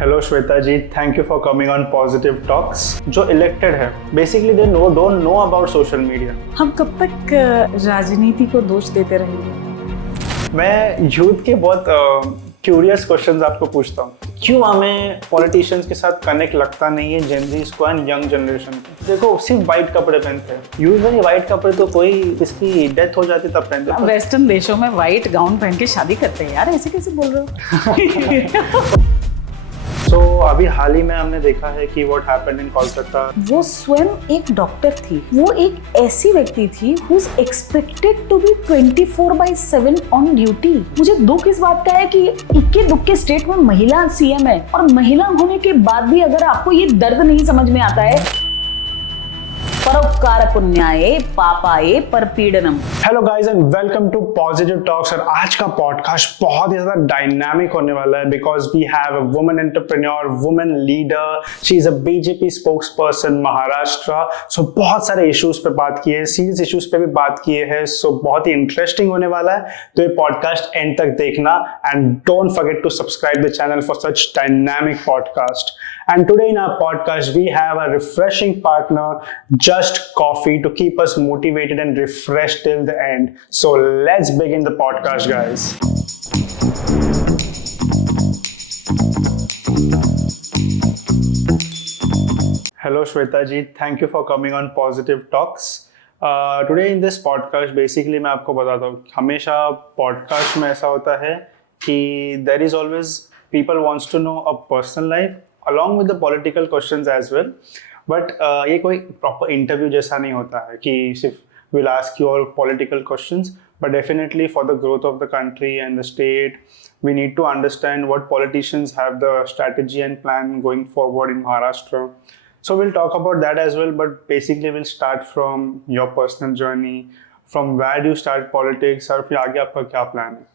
Hello Shweta ji, thank you for coming on positive talks. जो elected है basically they don't know about social media. हम कब तक राजनीति को दोष देते रहेंगे? मैं यूथ के बहुत क्यूरियस क्वेश्चंस आपको पूछता हूँ। क्यों हमें पॉलिटिशियंस के साथ कनेक्ट लगता नहीं है जेनजीज को एंड यंग जनरेशन को? देखो, सिर्फ वाइट कपड़े पहनते हैं। यूजुअली वाइट कपड़े तो कोई इसकी डेथ हो जाती तब पहनते हैं। वेस्टर्न देशों में वाइट गाउन पहन के शादी करते हैं यार, ऐसे कैसे बोल रहे हो? तो अभी हाल ही में हमने देखा है कि व्हाट हैपेंड इन कोलकाता। वो स्वयं एक डॉक्टर थी, वो एक ऐसी व्यक्ति थी who is expected to be 24/7 on duty. मुझे दुख इस बात का है कि इक्के दुक्के स्टेट में महिला सीएम है, और महिला होने के बाद भी अगर आपको ये दर्द नहीं समझ में आता है। परोपकार पुण्याय पापाय परपीडनम। Hello guys and welcome to positive talks. और आज का पॉडकास्ट बहुत ही ज्यादा डायनामिक होने वाला है because we have a woman entrepreneur, woman leader. She is a BJP spokesperson Maharashtra. So बहुत सारे इश्यूज पे बात की है, सीरियस इश्यूज पे भी बात किए हैं। सो बहुत ही इंटरेस्टिंग होने वाला है, तो ये पॉडकास्ट एंड तक देखना and don't forget to subscribe the channel for such dynamic podcast. And today in our podcast, we have a refreshing partner, Just Coffee, to keep us motivated and refreshed till the end. So let's begin the podcast, guys. Hello, Shweta ji. Thank you for coming on Positive Talks. Today in this podcast, basically मैं आपको बताता हूँ, हमेशा podcast में ऐसा होता है कि there is always people wants to know a personal life along with the political questions as well, but ये कोई proper interview जैसा नहीं होता है कि सिर्फ we'll ask you all political questions, but definitely for the growth of the country and the state, we need to understand what politicians have the strategy and plan going forward in Maharashtra. So we'll talk about that as well, but basically we'll start from your personal journey, from where do you start politics और फिर आगे आपका क्या plan है.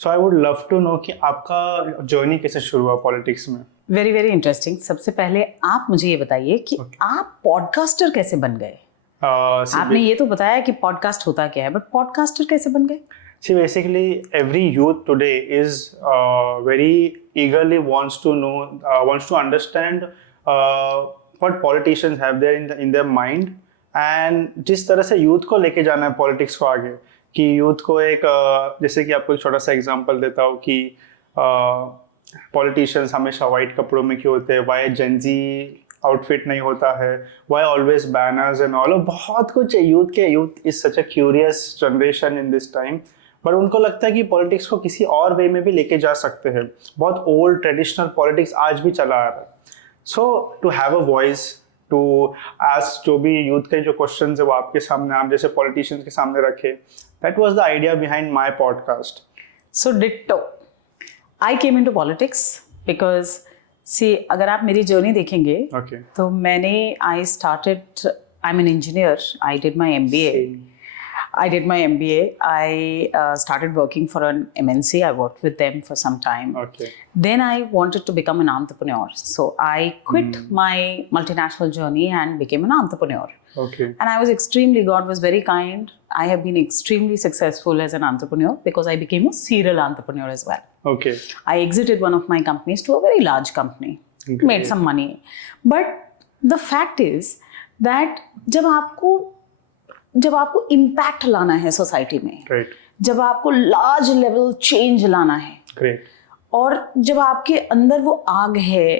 So I would love to know कि आपका journey कैसे शुरू हुआ पॉलिटिक्स में. Very very interesting. सबसे पहले आप मुझे ये बताइए कि आप पॉडकास्टर कैसे बन गए? आपने ये तो बताया कि पॉडकास्ट होता क्या है, बट पॉडकास्टर कैसे बन गए? See, basically every youth today is very eagerly wants to understand what politicians have there in their mind, and जिस तरह से यूथ को लेके जाना है पॉलिटिक्स को आगे, कि यूथ को एक जैसे कि आपको एक छोटा सा एग्जांपल देता हूँ कि पॉलिटिशियंस हमेशा वाइट कपड़ों में क्यों होते हैं, वाई जेंजी आउटफिट नहीं होता है, why always banners and all, बहुत कुछ है। Youth is such a curious generation in this time, but उनको लगता है कि पॉलिटिक्स को किसी और वे में भी लेके जा सकते हैं। बहुत ओल्ड ट्रेडिशनल पॉलिटिक्स आज भी चला आ रहा है। So to have a voice to ask जो भी यूथ के जो क्वेश्चन है वो आपके सामने, आप जैसे पॉलिटिशियंस के सामने रखे, that was the idea behind my podcast. So ditto, I came into politics because see, अगर आप मेरी जर्नी देखेंगे तो I am an engineer, I did my MBA. I started working for an MNC. I worked with them for some time. Okay. Then I wanted to become an entrepreneur. So I quit my multinational journey and became an entrepreneur. Okay. And God was very kind. I have been extremely successful as an entrepreneur because I became a serial entrepreneur as well. Okay. I exited one of my companies to a very large company. Okay. Made some money. But the fact is that जब आपको impact लाना है society में, right. जब आपको large level change लाना है, great. और जब आपके अंदर वो आग है,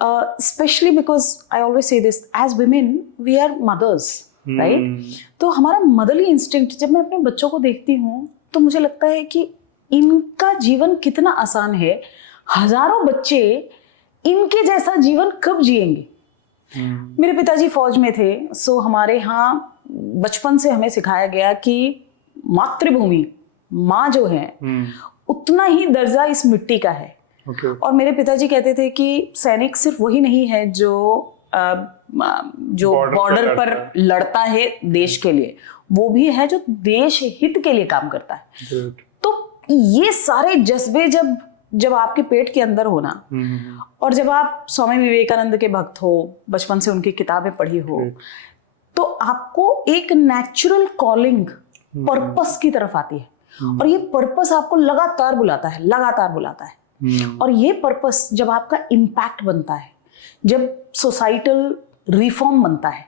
specially because I always say this, as women we are mothers, right? तो हमारा मदरली इंस्टिंक्ट, जब मैं अपने बच्चों को देखती हूँ तो मुझे लगता है कि इनका जीवन कितना आसान है, हजारों बच्चे इनके जैसा जीवन कब जिएंगे? मेरे पिताजी फौज में थे, सो हमारे यहाँ बचपन से हमें सिखाया गया कि मातृभूमि, माँ जो है, उतना ही दर्जा इस मिट्टी का है. Okay. और मेरे पिताजी कहते थे कि सैनिक सिर्फ वही नहीं है जो बॉर्डर पर लड़ता है देश के लिए, वो भी है जो देश हित के लिए काम करता है. Good. तो ये सारे जज्बे जब आपके पेट के अंदर होना, और जब आप स्वामी विवेकानंद के भक्त हो, बचपन से उनकी किताबें पढ़ी हो, तो आपको एक नेचुरल कॉलिंग पर्पस की तरफ आती है, और ये पर्पस आपको लगातार बुलाता है. और ये पर्पस जब आपका इम्पैक्ट बनता है, जब सोसाइटल रिफॉर्म बनता है,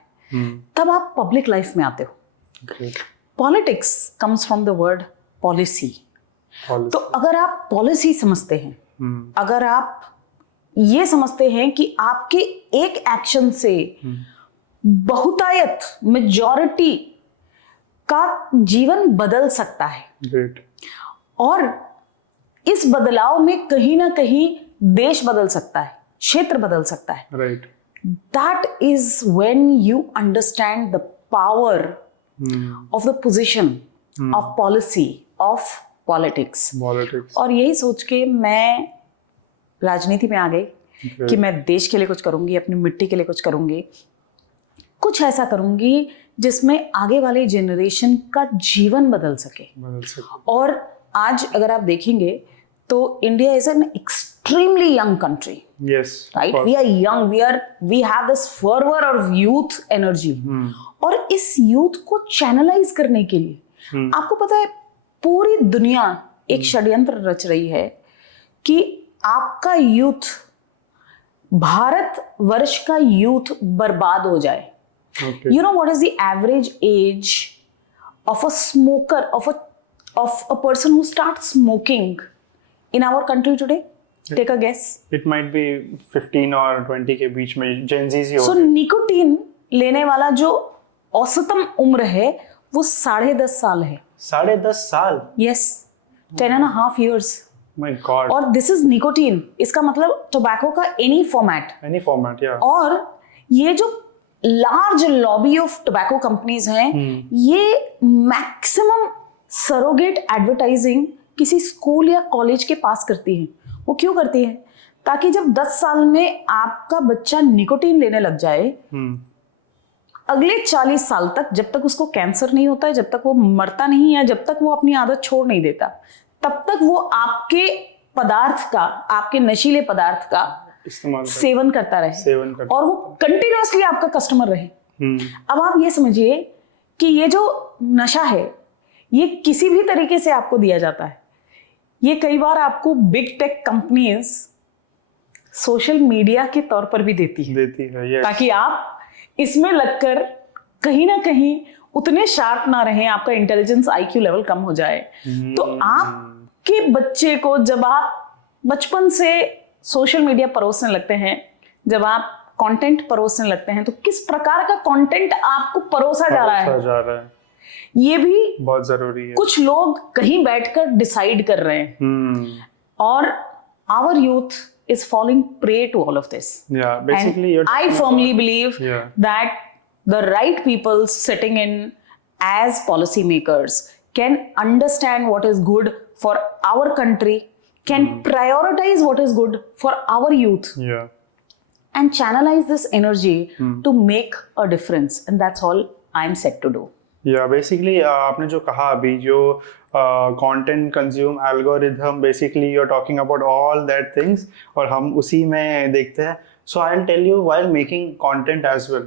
तब आप पब्लिक लाइफ में आते हो। Politics comes from the word policy. तो अगर आप पॉलिसी समझते हैं, अगर आप ये समझते हैं कि आपके एक एक्शन से बहुतायत मेजॉरिटी का जीवन बदल सकता है, और इस बदलाव में कहीं ना कहीं देश बदल सकता है, क्षेत्र बदल सकता है, that is when you understand the power of the position of policy of politics. और यही सोच के मैं राजनीति में आ गई कि मैं देश के लिए कुछ करूंगी, अपनी मिट्टी के लिए कुछ करूंगी, कुछ ऐसा करूंगी जिसमें आगे वाले जेनरेशन का जीवन बदल सके। और आज अगर आप देखेंगे तो India is an extremely young country, right? We are young, we have this fervour of youth energy, और इस यूथ को चैनलाइज करने के लिए आपको पता है पूरी दुनिया एक षड्यंत्र रच रही है कि आपका यूथ, भारत वर्ष का यूथ बर्बाद हो जाए। You know what is the average age of a smoker, of a person who starts smoking in our country today? Take a guess. It might be 15 or 20 के बीच में Gen Z ही होगा। So nicotine लेने वाला जो औसतम उम्र है वो 10.5 साल है। 10.5 साल? Yes, 10.5 years. My God. और this is nicotine. इसका मतलब टोबैको का any format. Any format, yeah. और ये जो large lobby of tobacco companies हैं, ये मैक्सिमम सरोगेट एडवर्टाइजिंग किसी स्कूल या कॉलेज के पास करती हैं। वो क्यों करती हैं? ताकि जब 10 साल में आपका बच्चा निकोटीन लेने लग जाए, अगले 40 साल तक, जब तक उसको कैंसर नहीं होता है, जब तक वो मरता नहीं है, जब तक वो अपनी आदत छोड़ नहीं देता, तब तक वो आपके पदार्थ का, आपके नशीले पदार्थ का सेवन करता रहे और वो कंटिन्यूअसली आपका कस्टमर रहे। अब आप ये समझिए कि ये जो नशा है ये किसी भी तरीके से आपको दिया जाता है। ये कई बार आपको big tech companies social media के तौर पर भी देती है yes. ताकि आप इसमें लगकर कहीं ना कहीं उतने शार्प ना रहें, आपका इंटेलिजेंस IQ लेवल कम हो जाए। तो आपके बच्चे को जब आप बचपन से सोशल मीडिया परोसने लगते हैं, जब आप कंटेंट परोसने लगते हैं, तो किस प्रकार का कंटेंट आपको परोसा जा रहा है ये भी बहुत जरूरी है। कुछ लोग कहीं बैठकर डिसाइड कर रहे हैं, और our youth is falling prey to all of this. Yeah, basically and I firmly believe that the right people sitting in as policymakers can understand what is good for our country, can prioritize what is good for our youth, and channelize this energy to make a difference, and that's all I'm set to do. Yeah, basically आपने जो कहा अभी, जो content consume algorithm, basically you're talking about all that things, और हम उसी में देखते हैं। So I'll tell you, while making content as well,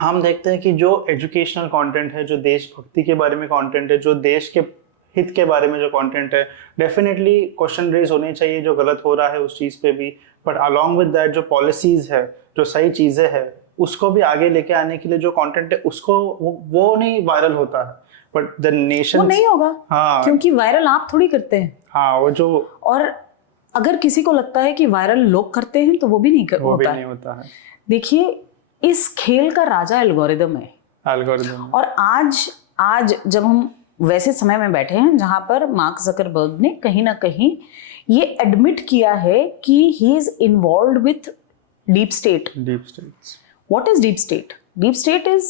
हम देखते हैं कि जो educational content है, जो देशभक्ति के बारे में content है, जो देश के हित के बारे में जो कंटेंट है, डेफिनेटली क्वेश्चन रेज होने चाहिए जो गलत हो रहा है उस चीज़ पे भी, बट अलॉन्ग विद दैट जो पॉलिसीज है, जो सही चीज़ें हैं, उसको भी आगे लेके आने के लिए जो कंटेंट है उसको वो नहीं वायरल होता है, बट द नेशन वो नहीं होगा। हाँ, क्योंकि वायरल आप थोड़ी करते हैं। हाँ, वो जो, और अगर किसी को लगता है कि वायरल लोग करते हैं तो वो भी नहीं होता है। देखिए, इस खेल का राजा एल्गोरिदम है। और आज जब हम वैसे समय में बैठे हैं जहां पर मार्क ज़करबर्ग ने कहीं ना कहीं ये एडमिट किया है कि he is involved with deep state. What is deep state? Deep state is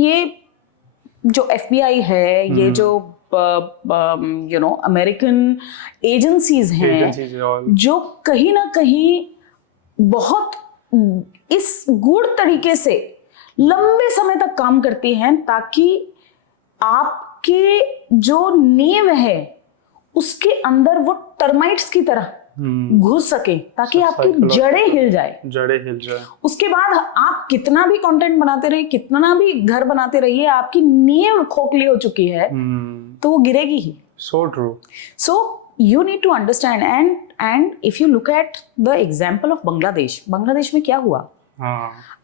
ये जो FBI है, ये जो अमेरिकन एजेंसीज हैं, जो कहीं ना कहीं बहुत इस गूढ़ तरीके से लंबे समय तक काम करती हैं ताकि आपके जो नींव है उसके अंदर वो टर्माइट्स की तरह घुस सके ताकि आपकी जड़ें हिल जाए। उसके बाद आप कितना भी कंटेंट बनाते रहिए, कितना भी घर बनाते रहिए, आपकी नींव खोखली हो चुकी है तो वो गिरेगी ही। So true. So you need to understand, and if you look at the example of Bangladesh में क्या हुआ,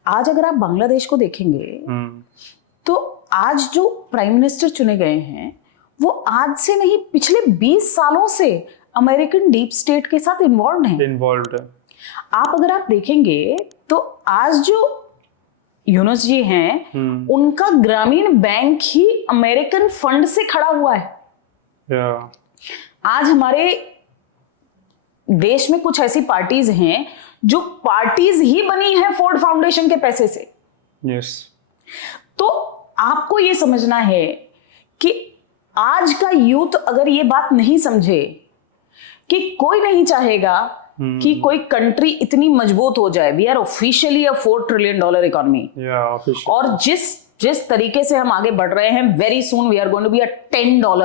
आज अगर आप बांग्लादेश को देखेंगे तो आज जो प्राइम मिनिस्टर चुने गए हैं वो आज से नहीं, पिछले 20 सालों से अमेरिकन डीप स्टेट के साथ इन्वॉल्व है। आप अगर आप देखेंगे तो आज जो यूनुस जी हैं उनका ग्रामीण बैंक ही अमेरिकन फंड से खड़ा हुआ है। आज हमारे देश में कुछ ऐसी पार्टीज हैं जो पार्टीज ही बनी है फोर्ड फाउंडेशन के पैसे से। तो आपको ये समझना है कि आज का यूथ अगर ये बात नहीं समझे कि कोई नहीं चाहेगा कि कोई कंट्री इतनी मजबूत हो जाए। We are officially a $4 trillion economy, और जिस तरीके से हम आगे बढ़ रहे हैं, very soon we are going to be a $10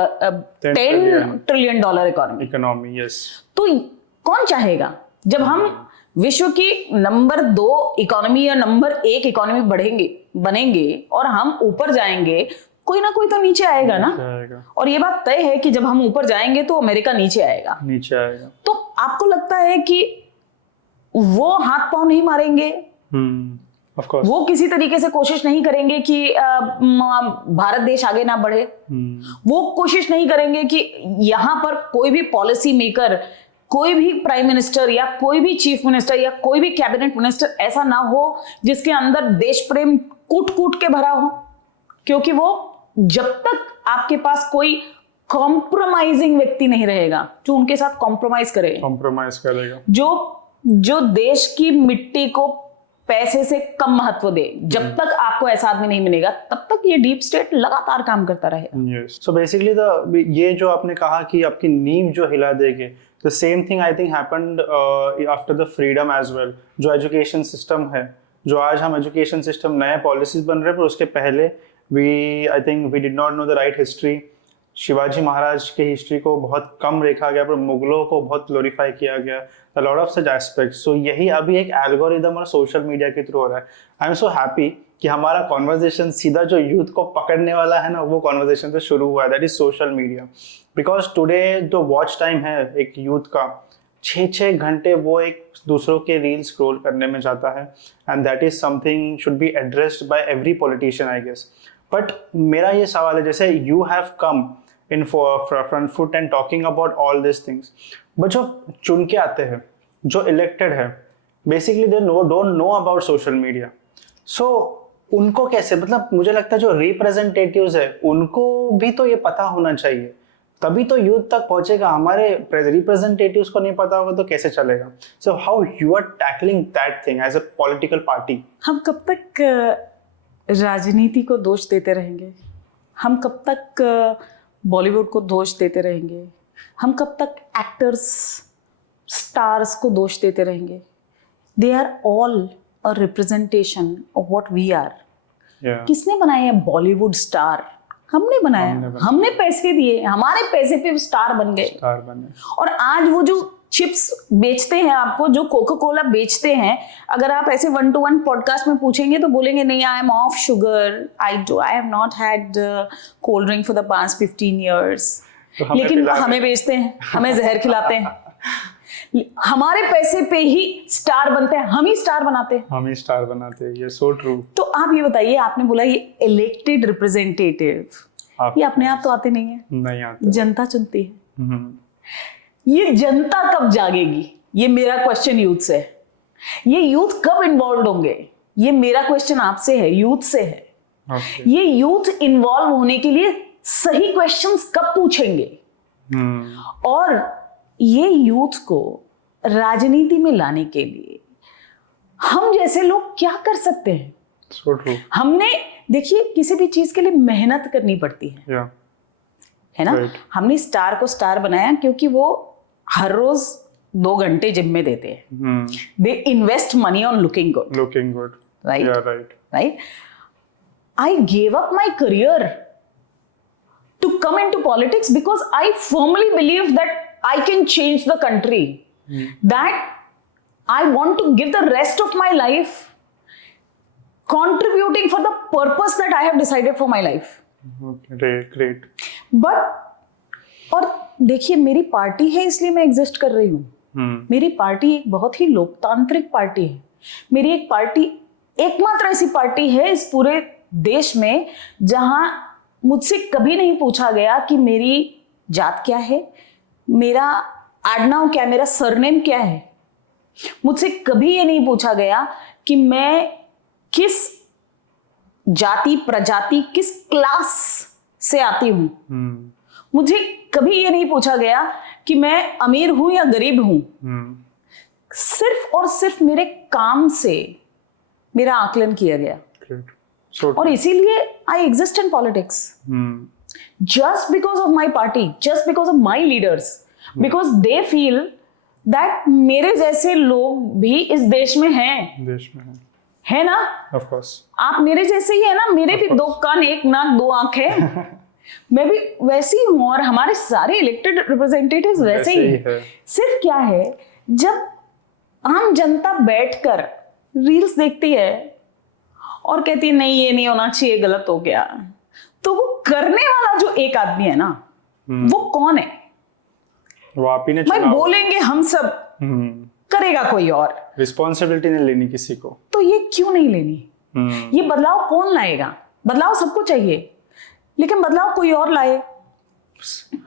trillion economy. तो कौन चाहेगा जब हम विश्व की नंबर 2 इकोनॉमी या नंबर 1 इकोनॉमी बनेंगे और हम ऊपर जाएंगे, कोई ना कोई तो नीचे आएगा ना। और ये बात तय है कि जब हम ऊपर जाएंगे तो अमेरिका नीचे आएगा। तो आपको लगता है कि वो हाथ पांव नहीं मारेंगे? वो किसी तरीके से कोशिश नहीं करेंगे कि भारत देश आगे ना बढ़े? वो कोशिश नहीं करेंगे कि यहाँ पर कोई भी पॉलिसी मेकर, कोई भी प्राइम मिनिस्टर या कोई भी चीफ मिनिस्टर या कोई भी कैबिनेट मिनिस्टर ऐसा ना हो जिसके अंदर देश प्रेम कूट के भरा हो? क्योंकि वो जब तक आपके पास कोई कॉम्प्रोमाइजिंग व्यक्ति नहीं रहेगा जो उनके साथ कॉम्प्रोमाइज करेगा, जो देश की मिट्टी को पैसे से कम महत्व दे, जब तक आपको ऐसा आदमी नहीं मिलेगा तब तक ये डीप स्टेट लगातार काम करता रहेगा। सो बेसिकली ये जो आपने कहा कि आपकी नींव जो हिला देंगे, the same thing I think happened after the freedom as well. जो एजुकेशन सिस्टम है, जो आज हम एजुकेशन सिस्टम नए पॉलिसीज बन रहे हैं, पर उसके पहले I think we did not know the right history. Shivaji Maharaj के हिस्ट्री को बहुत कम देखा गया, पर मुगलों को बहुत ग्लोरीफाई किया गया, a lot of such aspects। सो यही अभी एक एल्गोरिदम और सोशल मीडिया के थ्रू हो रहा है। आई एम सो हैप्पी कि हमारा कॉन्वर्जेशन सीधा जो यूथ को पकड़ने वाला है ना, वो कॉन्वर्जेशन से शुरू हुआ है, that is social media. Because today जो वॉच टाइम है एक यूथ का, 6 घंटे वो एक दूसरों के रील स्क्रॉल करने में जाता है, and that is something should be addressed by every politician I guess. But मेरा ये सवाल है, जैसे you have come in front foot and talking about all this things, but जो चुन के आते हैं, जो इलेक्टेड है, basically they don't know about social media. So उनको कैसे, मतलब मुझे लगता है जो रिप्रेजेंटेटिव्स है उनको भी तो ये पता होना चाहिए, तभी तो यूथ तक पहुंचेगा। हमारे रिप्रेजेंटेटिव्स को नहीं पता होगा तो कैसे चलेगा? So how you are tackling that thing as a political party? हम कब तक राजनीति को दोष देते रहेंगे? हम कब तक बॉलीवुड को दोष देते रहेंगे? हम कब तक एक्टर्स, स्टार्स को दोष देते रहेंगे? They are all a representation of what we are. किसने बनाया है बॉलीवुड स्टार? हमने बनाया, हमने पैसे दिए, हमारे पैसे पे स्टार बन गए। और आज वो जो चिप्स बेचते हैं आपको, जो कोका कोला बेचते हैं, अगर आप ऐसे 1-to-1 पॉडकास्ट में पूछेंगे तो बोलेंगे नहीं, I am of sugar, I have not had cold drink for the past 15 years। लेकिन हमें बेचते हैं, हमें जहर खिलाते हैं, हमारे पैसे पे ही स्टार बनते हैं, हम ही स्टार बनाते हैं। ये सो ट्रू। तो आप ये बताइए, आपने बोला ये इलेक्टेड रिप्रेजेंटेटिव, ये अपने आप तो आते नहीं है, नहीं आते, जनता चुनती है। ये जनता कब जागेगी? ये मेरा क्वेश्चन यूथ से है। ये यूथ कब इन्वॉल्व होंगे? ये मेरा क्वेश्चन आपसे है, यूथ से है। ये यूथ इन्वॉल्व होने के लिए सही क्वेश्चंस कब पूछेंगे? और ये यूथ को राजनीति में लाने के लिए हम जैसे लोग क्या कर सकते हैं? So true. हमने, देखिए, किसी भी चीज के लिए मेहनत करनी पड़ती है, है ना? Right. हमने स्टार को स्टार बनाया क्योंकि वो हर रोज 2 घंटे जिम में देते हैं। They invest money on looking good, right? I gave up my career to come into politics because I firmly believe that I can change the country. That I want to give the rest of my life contributing for the purpose that I have decided for my life. Okay, great. But और देखिए, मेरी party है इसलिए मैं exist कर रही हूँ। मेरी पार्टी एक बहुत ही लोकतांत्रिक पार्टी है। मेरी एक पार्टी एकमात्र ऐसी पार्टी है इस पूरे देश में जहां मुझसे कभी नहीं पूछा गया कि मेरी जात क्या है, मेरा आडनाव क्या है, मेरा सरनेम क्या है। मुझसे कभी ये नहीं पूछा गया कि मैं किस जाति, प्रजाति, किस क्लास से आती हूं। मुझे कभी ये नहीं पूछा गया कि मैं अमीर हूं या गरीब हूं। सिर्फ और सिर्फ मेरे काम से मेरा आकलन किया गया। और इसीलिए I exist in politics, just because of my party, just because of my leaders, because they feel that मेरे जैसे लोग भी इस देश में हैं। है ना? ऑफ कोर्स आप मेरे जैसे ही है ना, मेरे भी 2 कान 1 नाक 2 आंख है। मैं भी वैसी हूं और हमारे सारे इलेक्टेड रिप्रेजेंटेटिव्स वैसे ही है। सिर्फ क्या है, जब आम जनता बैठकर रील्स देखती है और कहती है नहीं ये नहीं होना चाहिए, गलत हो गया, तो वो करने वाला जो एक आदमी है ना, वो कौन है? वो आप ही ने मैं बोलेंगे हम सब, करेगा कोई और। रिस्पॉन्सिबिलिटी नहीं लेनी किसी को, तो ये क्यों नहीं लेनी? ये बदलाव कौन लाएगा? बदलाव सबको चाहिए, लेकिन बदलाव कोई और लाए।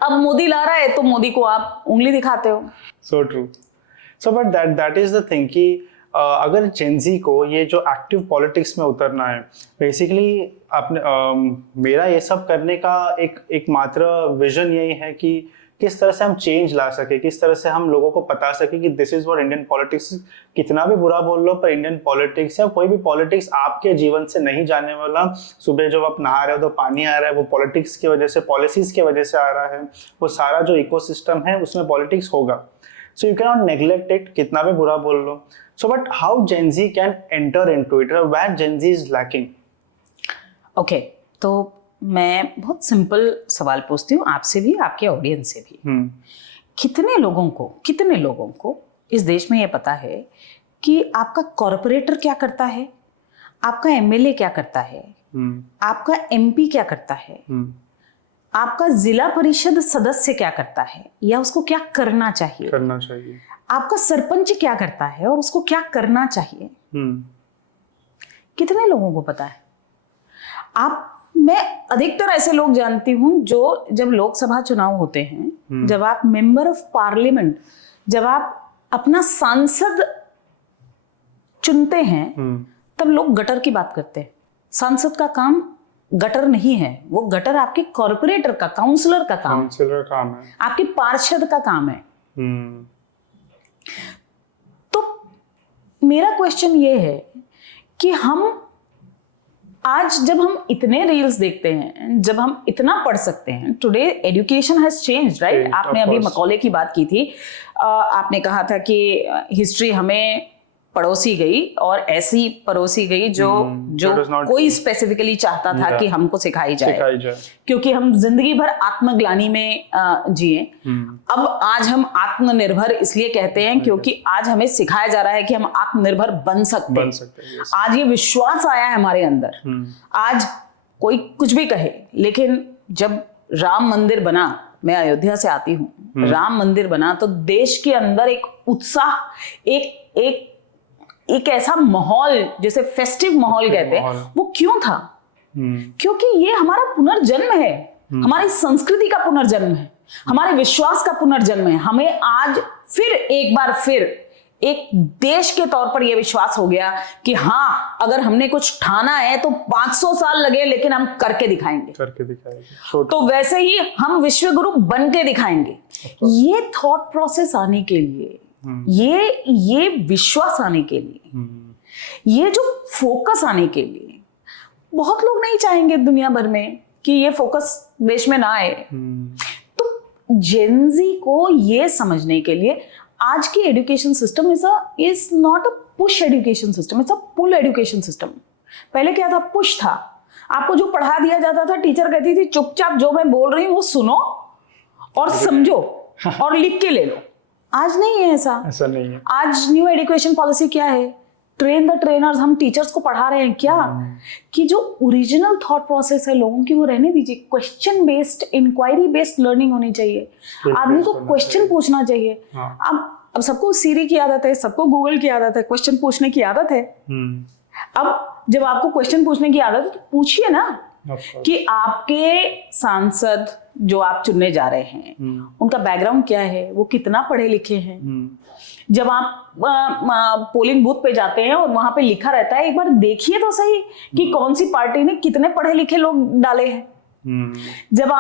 अब मोदी ला रहा है तो मोदी को आप उंगली दिखाते हो। So true. So but that is the thing कि अगर जेनजी को ये जो एक्टिव पॉलिटिक्स में उतरना है, बेसिकली अपने मेरा ये सब करने का एक मात्र विजन यही है कि किस तरह से हम चेंज ला सके, किस तरह से हम लोगों को बता सके कि this is what Indian politics. कितना भी बुरा बोल लो, पर इंडियन पॉलिटिक्स या कोई भी पॉलिटिक्स आपके जीवन से नहीं जाने वाला। सुबह जब आप नहा रहे हो तो पानी आ रहा है, वो पॉलिटिक्स की वजह से, पॉलिसीज की वजह से आ रहा है। वो सारा जो इकोसिस्टम है उसमें पॉलिटिक्स होगा। So you can not neglect it, कितना भी बुरा बोल लो। So but how Gen Z can enter into it, where Gen Z is lacking? Okay, तो मैं बहुत सिंपल सवाल पूछती हूँ आपसे भी, आपके ऑडियंस से भी। कितने लोगों को इस देश में ये पता है कि आपका कॉर्पोरेटर क्या करता है, आपका एमएलए क्या करता है, आपका एमपी क्या करता है, आपका जिला परिषद सदस्य क्या करता है या उसको क्या करना चाहिए, आपका सरपंच क्या करता है और उसको क्या करना चाहिए? कितने लोगों को पता है? मैं अधिकतर ऐसे लोग जानती हूं जो जब लोकसभा चुनाव होते हैं, जब आप मेंबर ऑफ पार्लियामेंट, जब आप अपना सांसद चुनते हैं, तब लोग गटर की बात करते हैं। सांसद का काम गटर नहीं है, वो गटर आपके कॉर्पोरेटर का, काउंसलर का काम है, आपके पार्षद का काम है। तो मेरा क्वेश्चन ये है कि हम आज जब हम इतने रील्स देखते हैं, जब हम इतना पढ़ सकते हैं, today education has changed, right? आपने अभी मकौले की बात की थी। आपने कहा था कि हिस्ट्री हमें पड़ोसी गई और ऐसी परोसी गई जो कोई स्पेसिफिकली चाहता था कि हमको सिखाई जाए, क्योंकि हम जिंदगी भर आत्मग्लानि में जिए। अब आज हम आत्मनिर्भर इसलिए कहते हैं क्योंकि आज हमें सिखाया जा रहा है कि हम आत्मनिर्भर बन सकते हैं। आज ये विश्वास आया है हमारे अंदर। आज कोई कुछ भी कहे, लेकिन जब राम मंदिर बना, मैं अयोध्या से आती हूँ, राम मंदिर बना तो देश के अंदर एक उत्साह, एक ऐसा माहौल, जैसे फेस्टिव माहौल कहते हैं, वो क्यों था? क्योंकि ये हमारा पुनर्जन्म है, हमारी संस्कृति का पुनर्जन्म है, हमारे विश्वास का पुनर्जन्म है। हमें आज फिर एक बार फिर एक देश के तौर पर यह विश्वास हो गया कि हाँ, अगर हमने कुछ ठाना है तो 500 साल लगे, लेकिन हम करके दिखाएंगे। तो वैसे ही हम विश्व गुरु बन के दिखाएंगे। ये थॉट प्रोसेस आने के लिए, ये विश्वास आने के लिए, ये जो फोकस आने के लिए, बहुत लोग नहीं चाहेंगे दुनिया भर में कि ये फोकस देश में ना आए। तो जेनजी को ये समझने के लिए आज की education system is not a push education system, it's a pull education system. पहले क्या था? पुश था। आपको जो पढ़ा दिया जाता था, टीचर कहती थी चुपचाप जो मैं बोल रही हूँ वो सुनो और समझो और लिख के ले लो। आज नहीं है ऐसा नहीं है। आज न्यू एजुकेशन पॉलिसी क्या है? ट्रेन द ट्रेनर्स, हम टीचर्स को पढ़ा रहे हैं क्या? कि जो ओरिजिनल थॉट प्रोसेस है लोगों की वो रहने दीजिए। Question based, inquiry based learning होनी चाहिए। आदमी को क्वेश्चन पूछना चाहिए। अब सबको सीरी की आदत है, सबको गूगल की आदत है, क्वेश्चन पूछने की आदत है। अब जब आपको क्वेश्चन पूछने की आदत है तो पूछिए ना कि आपके सांसद जो आप चुनने जा रहे हैं उनका बैकग्राउंड क्या है, वो कितना पढ़े लिखे हैं। जब आप पोलिंग बूथ पे जाते हैं और वहां पे लिखा रहता है, एक बार देखिए तो सही कि कौन सी पार्टी ने कितने पढ़े लिखे लोग डाले हैं। जब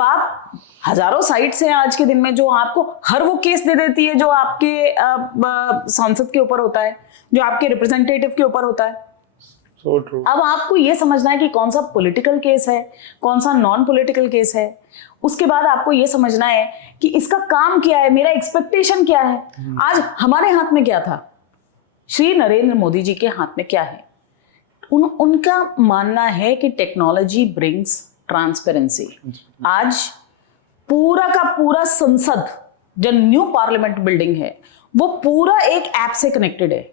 आप हजारों साइट्स हैं आज के दिन में जो आपको हर वो केस दे देती है जो आपके सांसद के ऊपर होता है, जो आपके रिप्रेजेंटेटिव के ऊपर होता है। So true. अब आपको ये समझना है कि कौन सा पॉलिटिकल केस है, कौन सा नॉन पॉलिटिकल केस है। उसके बाद आपको ये समझना है कि इसका काम क्या है, मेरा एक्सपेक्टेशन क्या है। आज हमारे हाथ में क्या था, श्री नरेंद्र मोदी जी के हाथ में क्या है। उनका मानना है कि टेक्नोलॉजी ब्रिंग्स ट्रांसपेरेंसी। आज पूरा का पूरा संसद, जो न्यू पार्लियामेंट बिल्डिंग है, वो पूरा एक ऐप से कनेक्टेड है।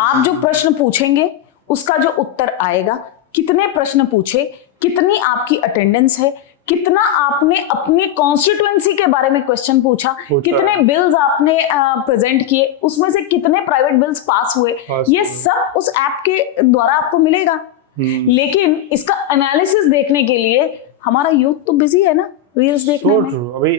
आप जो प्रश्न पूछेंगे उसका जो उत्तर आएगा, कितने प्रश्न पूछे, कितनी आपकी अटेंडेंस है, कितना आपने अपनी कॉन्स्टिट्यूएंसी के बारे में क्वेश्चन पूछा, कितने बिल्स आपने प्रेजेंट किए, उसमें से कितने प्राइवेट बिल्स पास हुए, ये सब उस ऐप के द्वारा आपको मिलेगा। लेकिन इसका एनालिसिस देखने के लिए हमारा यूथ तो बिजी है ना रील्स देखने में। अभी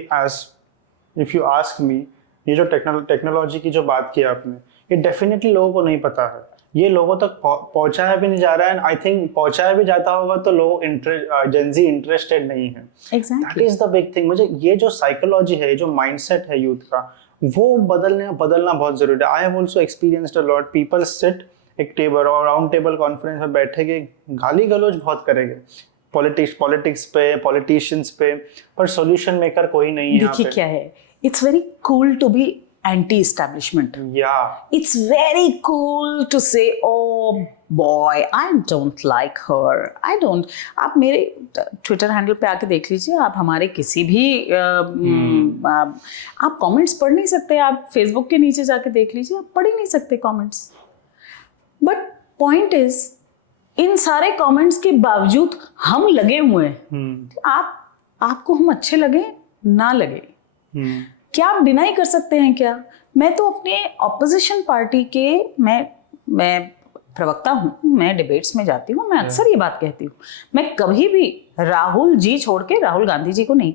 इफ यू आस्क मी, ये जो टेक्नोलॉजी की जो बात की आपने, ये डेफिनेटली लोगों को नहीं पता है। ये लोगों तक पहुंचाया भी नहीं जा रहा है। आई थिंक पहुंचाया भी जाता होगा तो लोग जेंजी इंटरेस्टेड नहीं है। That is the big thing. मुझे ये जो साइकोलॉजी है, जो माइंडसेट है यूथ का, वो बदलना बहुत जरूरी है। I have also experienced a lot. People sit एक टेबल और राउंड टेबल कॉन्फ्रेंस में बैठेंगे, गाली गलौज बहुत करेंगे पॉलिटिक्स पे, पॉलिटिशियंस पे, पर सॉल्यूशन मेकर कोई नहीं है। देखिए क्या है, it's very cool to be anti-establishment. Yeah. It's very cool to say, oh boy, I don't like her. I don't. आप मेरे ट्विटर हैंडल पे आके देख लीजिए, आप हमारे किसी भी आप कमेंट्स पढ़ नहीं सकते। आप फेसबुक के नीचे जाके देख लीजिए, आप पढ़ ही नहीं सकते कमेंट्स। बट पॉइंट इज, इन सारे कमेंट्स के बावजूद हम लगे हुए हैं। आपको हम अच्छे लगे ना लगे, क्या आप डिनाई कर सकते हैं क्या? मैं तो अपने ऑपोजिशन पार्टी के मैं प्रवक्ता हूँ, मैं डिबेट्स में जाती हूँ, मैं अक्सर ये बात कहती हूँ। मैं कभी भी राहुल जी छोड़ के राहुल गांधी जी को नहीं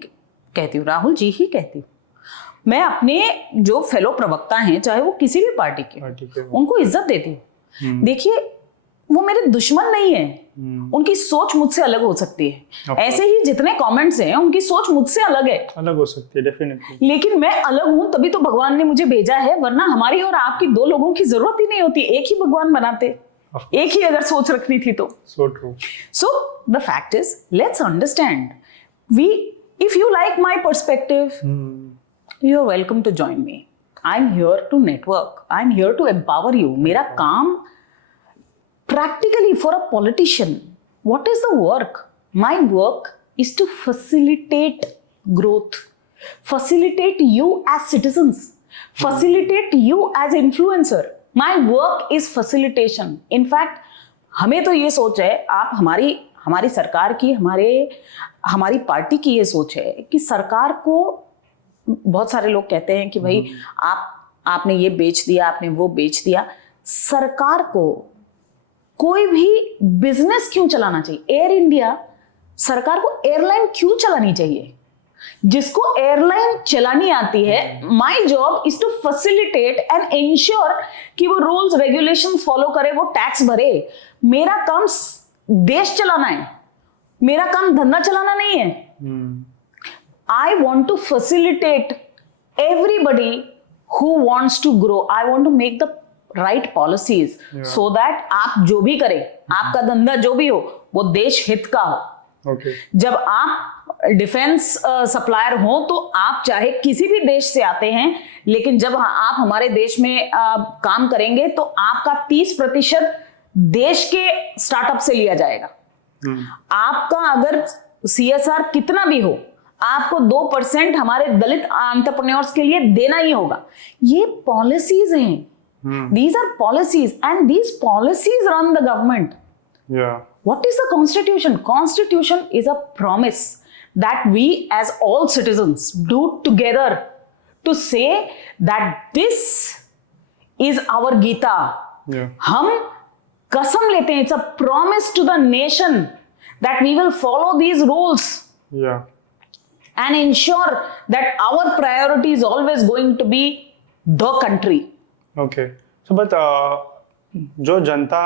कहती हूँ, राहुल जी ही कहती हूँ। मैं अपने जो फेलो प्रवक्ता हैं, चाहे वो किसी भी पार्टी के, उनको इज्जत देती हूँ। देखिए, वो मेरे दुश्मन नहीं है, उनकी सोच मुझसे अलग हो सकती है। ऐसे ही जितने कमेंट्स हैं, उनकी सोच मुझसे अलग है, अलग हो सकती है डेफिनेटली। लेकिन मैं अलग हूं तभी तो भगवान ने मुझे भेजा है, वरना हमारी और आपकी दो लोगों की जरूरत ही नहीं होती। एक ही भगवान बनाते, एक ही अगर सोच रखनी थी तो। So true. So the fact is, let's understand. If you like my perspective, you're welcome to join me. I'm here to network. I'm here to empower you. मेरा काम practically for a politician, what is the work? My work is to facilitate growth, facilitate you as citizens, facilitate you as influencer. My work is facilitation. In fact, हमें तो ये सोच है, आप हमारी सरकार की, हमारी पार्टी की ये सोच है कि सरकार को, बहुत सारे लोग कहते हैं कि भाई आपने ये बेच दिया, आपने वो बेच दिया। सरकार को कोई भी बिजनेस क्यों चलाना चाहिए? एयर इंडिया, सरकार को एयरलाइन क्यों चलानी चाहिए? जिसको एयरलाइन चलानी आती है, my job is to facilitate and ensure कि वो रूल्स रेगुलेशंस फॉलो करे, वो टैक्स भरे। मेरा काम देश चलाना है, मेरा काम धंधा चलाना नहीं है। I want to facilitate everybody who wants to grow. I want to make the right policies so that आप जो भी करें, आपका धंधा जो भी हो, वो देश हित का हो। जब आप डिफेंस सप्लायर हो तो आप चाहे किसी भी देश से आते हैं, लेकिन जब आप हमारे देश में काम करेंगे तो आपका 30% देश के स्टार्टअप से लिया जाएगा। आपका अगर CSR कितना भी हो, आपको 2% हमारे दलित एंटरप्रेन्योर्स के लिए देना ही होगा। ये पॉलिसीज हैं, These are policies, and these policies run the government. Yeah. What is the Constitution? Constitution is a promise that we as all citizens do together to say that this is our Gita. Yeah. हम कसम लेते हैं, it's a promise to the nation that we will follow these rules Yeah. and ensure that our priority is always going to be the country. Okay. So but जो जनता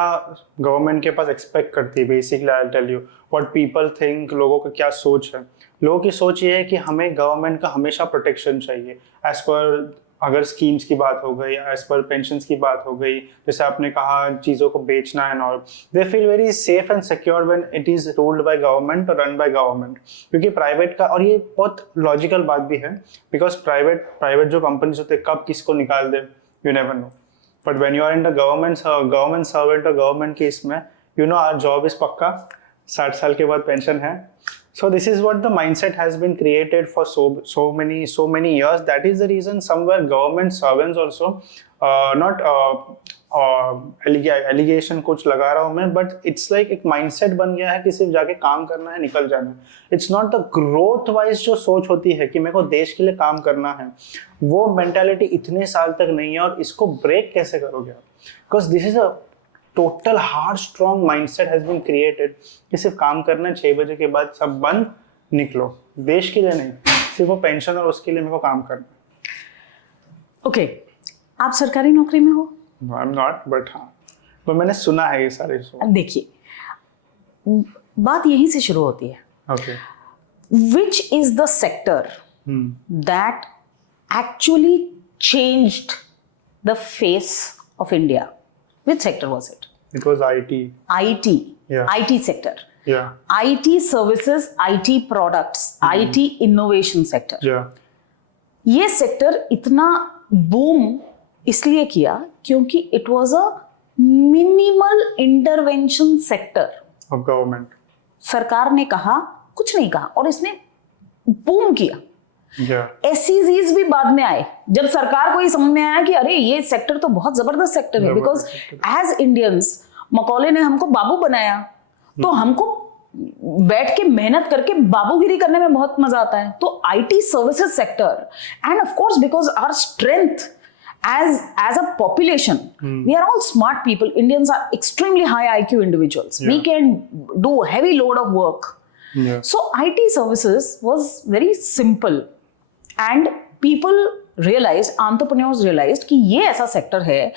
government के पास expect करती है, basically I tell you what people think, लोगों का क्या सोच है. लोगों की सोच ये है कि हमें गवर्नमेंट का हमेशा प्रोटेक्शन चाहिए. एज पर अगर स्कीम्स की बात हो गई, एज पर पेंशन्स की बात हो गई, जैसे आपने कहा चीज़ों को बेचना है और they feel very safe and secure when it is ruled by government और रन बाय गवर्नमेंट. क्योंकि प्राइवेट का, और ये बहुत लॉजिकल बात भी है, बिकॉज प्राइवेट जो कंपनीज होते हैं कब किसको निकाल दे you never know. But when you are in the government servant और गवर्नमेंट की इसमें you know our job is पक्का, 60 साल के बाद पेंशन है. So this is what the mindset has been created for so many years. That is the reason somewhere government servants also not allegation कुछ लगा रहा हूँ मैं, but it's like एक mindset बन गया है कि सिर्फ जाके काम करना है, निकल जाना है. It's not the growth wise जो सोच होती है कि मेरे को देश के लिए काम करना है, वो मेंटालिटी इतने साल तक नहीं है. और इसको ब्रेक कैसे करोगे आप? Because this is a total hard strong mindset has been created कि सिर्फ काम करना है, 6 बजे के बाद सब बंद, निकलो. देश के लिए नहीं, सिर्फ वो पेंशन और उसके लिए मेरे को काम करना है. ओके, आप सरकारी नौकरी में हो? आई एम नॉट, बट हाँ, पर मैंने सुना है ये सारे. देखिए, बात यहीं से शुरू होती है. Okay. Which is the sector that actually changed the face of India? Which sector was it? It was IT. IT. Yeah. IT sector. Yeah. IT services, IT products, IT innovation sector. Yeah. ये sector इतना boom इसलिए किया क्योंकि it was a minimal intervention sector. Of government. सरकार ने कहा, कुछ नहीं कहा, और इसने बूम किया. SEZs भी बाद में आए, जब सरकार को ये समझ में आया कि अरे ये सेक्टर तो बहुत जबरदस्त सेक्टर है. बिकॉज एज इंडियंस मकौले ने हमको बाबू बनाया, तो हमको बैठ के मेहनत करके बाबूगिरी करने में बहुत मजा आता है. तो IT services sector, and of course because our strength as a population, we are all smart people. Indians are extremely high IQ individuals. We can do heavy load of work. So IT services was very simple. And people realized, entrepreneurs realized कि ये ऐसा sector है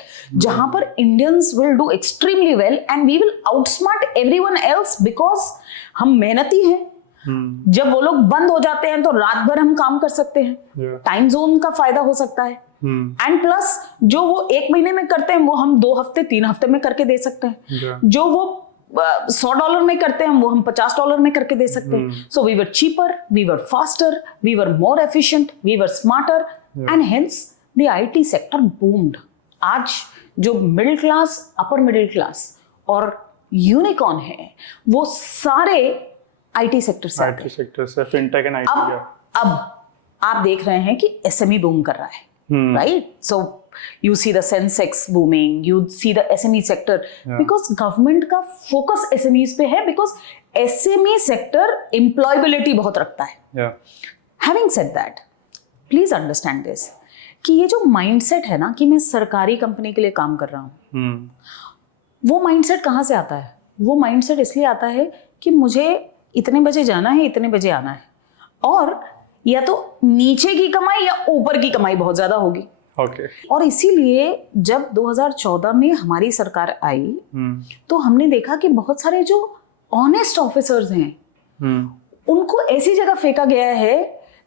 जहां पर Indians will do extremely well and we will outsmart everyone else because हम मेहनती हैं. जब वो लोग बंद हो जाते हैं तो रात भर हम काम कर सकते हैं. टाइम जोन का फायदा हो सकता है. एंड प्लस जो वो 1 महीने में करते हैं वो हम 2 हफ्ते 3 हफ्ते में करके दे सकते हैं. जो वो $100 में करते हैं वो हम $50 में करके दे सकते हैं. So we were cheaper, we were faster, we were more efficient, we were smarter, and hence the IT sector boomed. आज जो middle class, upper middle class और यूनिकॉर्न है वो सारे IT सेक्टर से आते हैं. IT सेक्टर से, फिनटेक एंड IT. अब आप देख रहे हैं कि SME बूम कर रहा है, right? So you see the Sensex booming, you see the SME sector, because government का focus SMEs पे है, because SME sector employability बहुत रखता है. Having said that, please understand this, कि ये जो mindset है ना कि मैं सरकारी कंपनी के लिए काम कर रहा हूँ, वो mindset कहाँ से आता है? वो mindset इसलिए आता है कि मुझे इतने बजे जाना है, इतने बजे आना है, और या तो नीचे की कमाई या ऊपर की कमाई बहुत ज्यादा होगी. Okay. और इसीलिए जब 2014 में हमारी सरकार आई तो हमने देखा कि बहुत सारे जो ऑनेस्ट ऑफिसर्स हैं उनको ऐसी जगह फेंका गया है.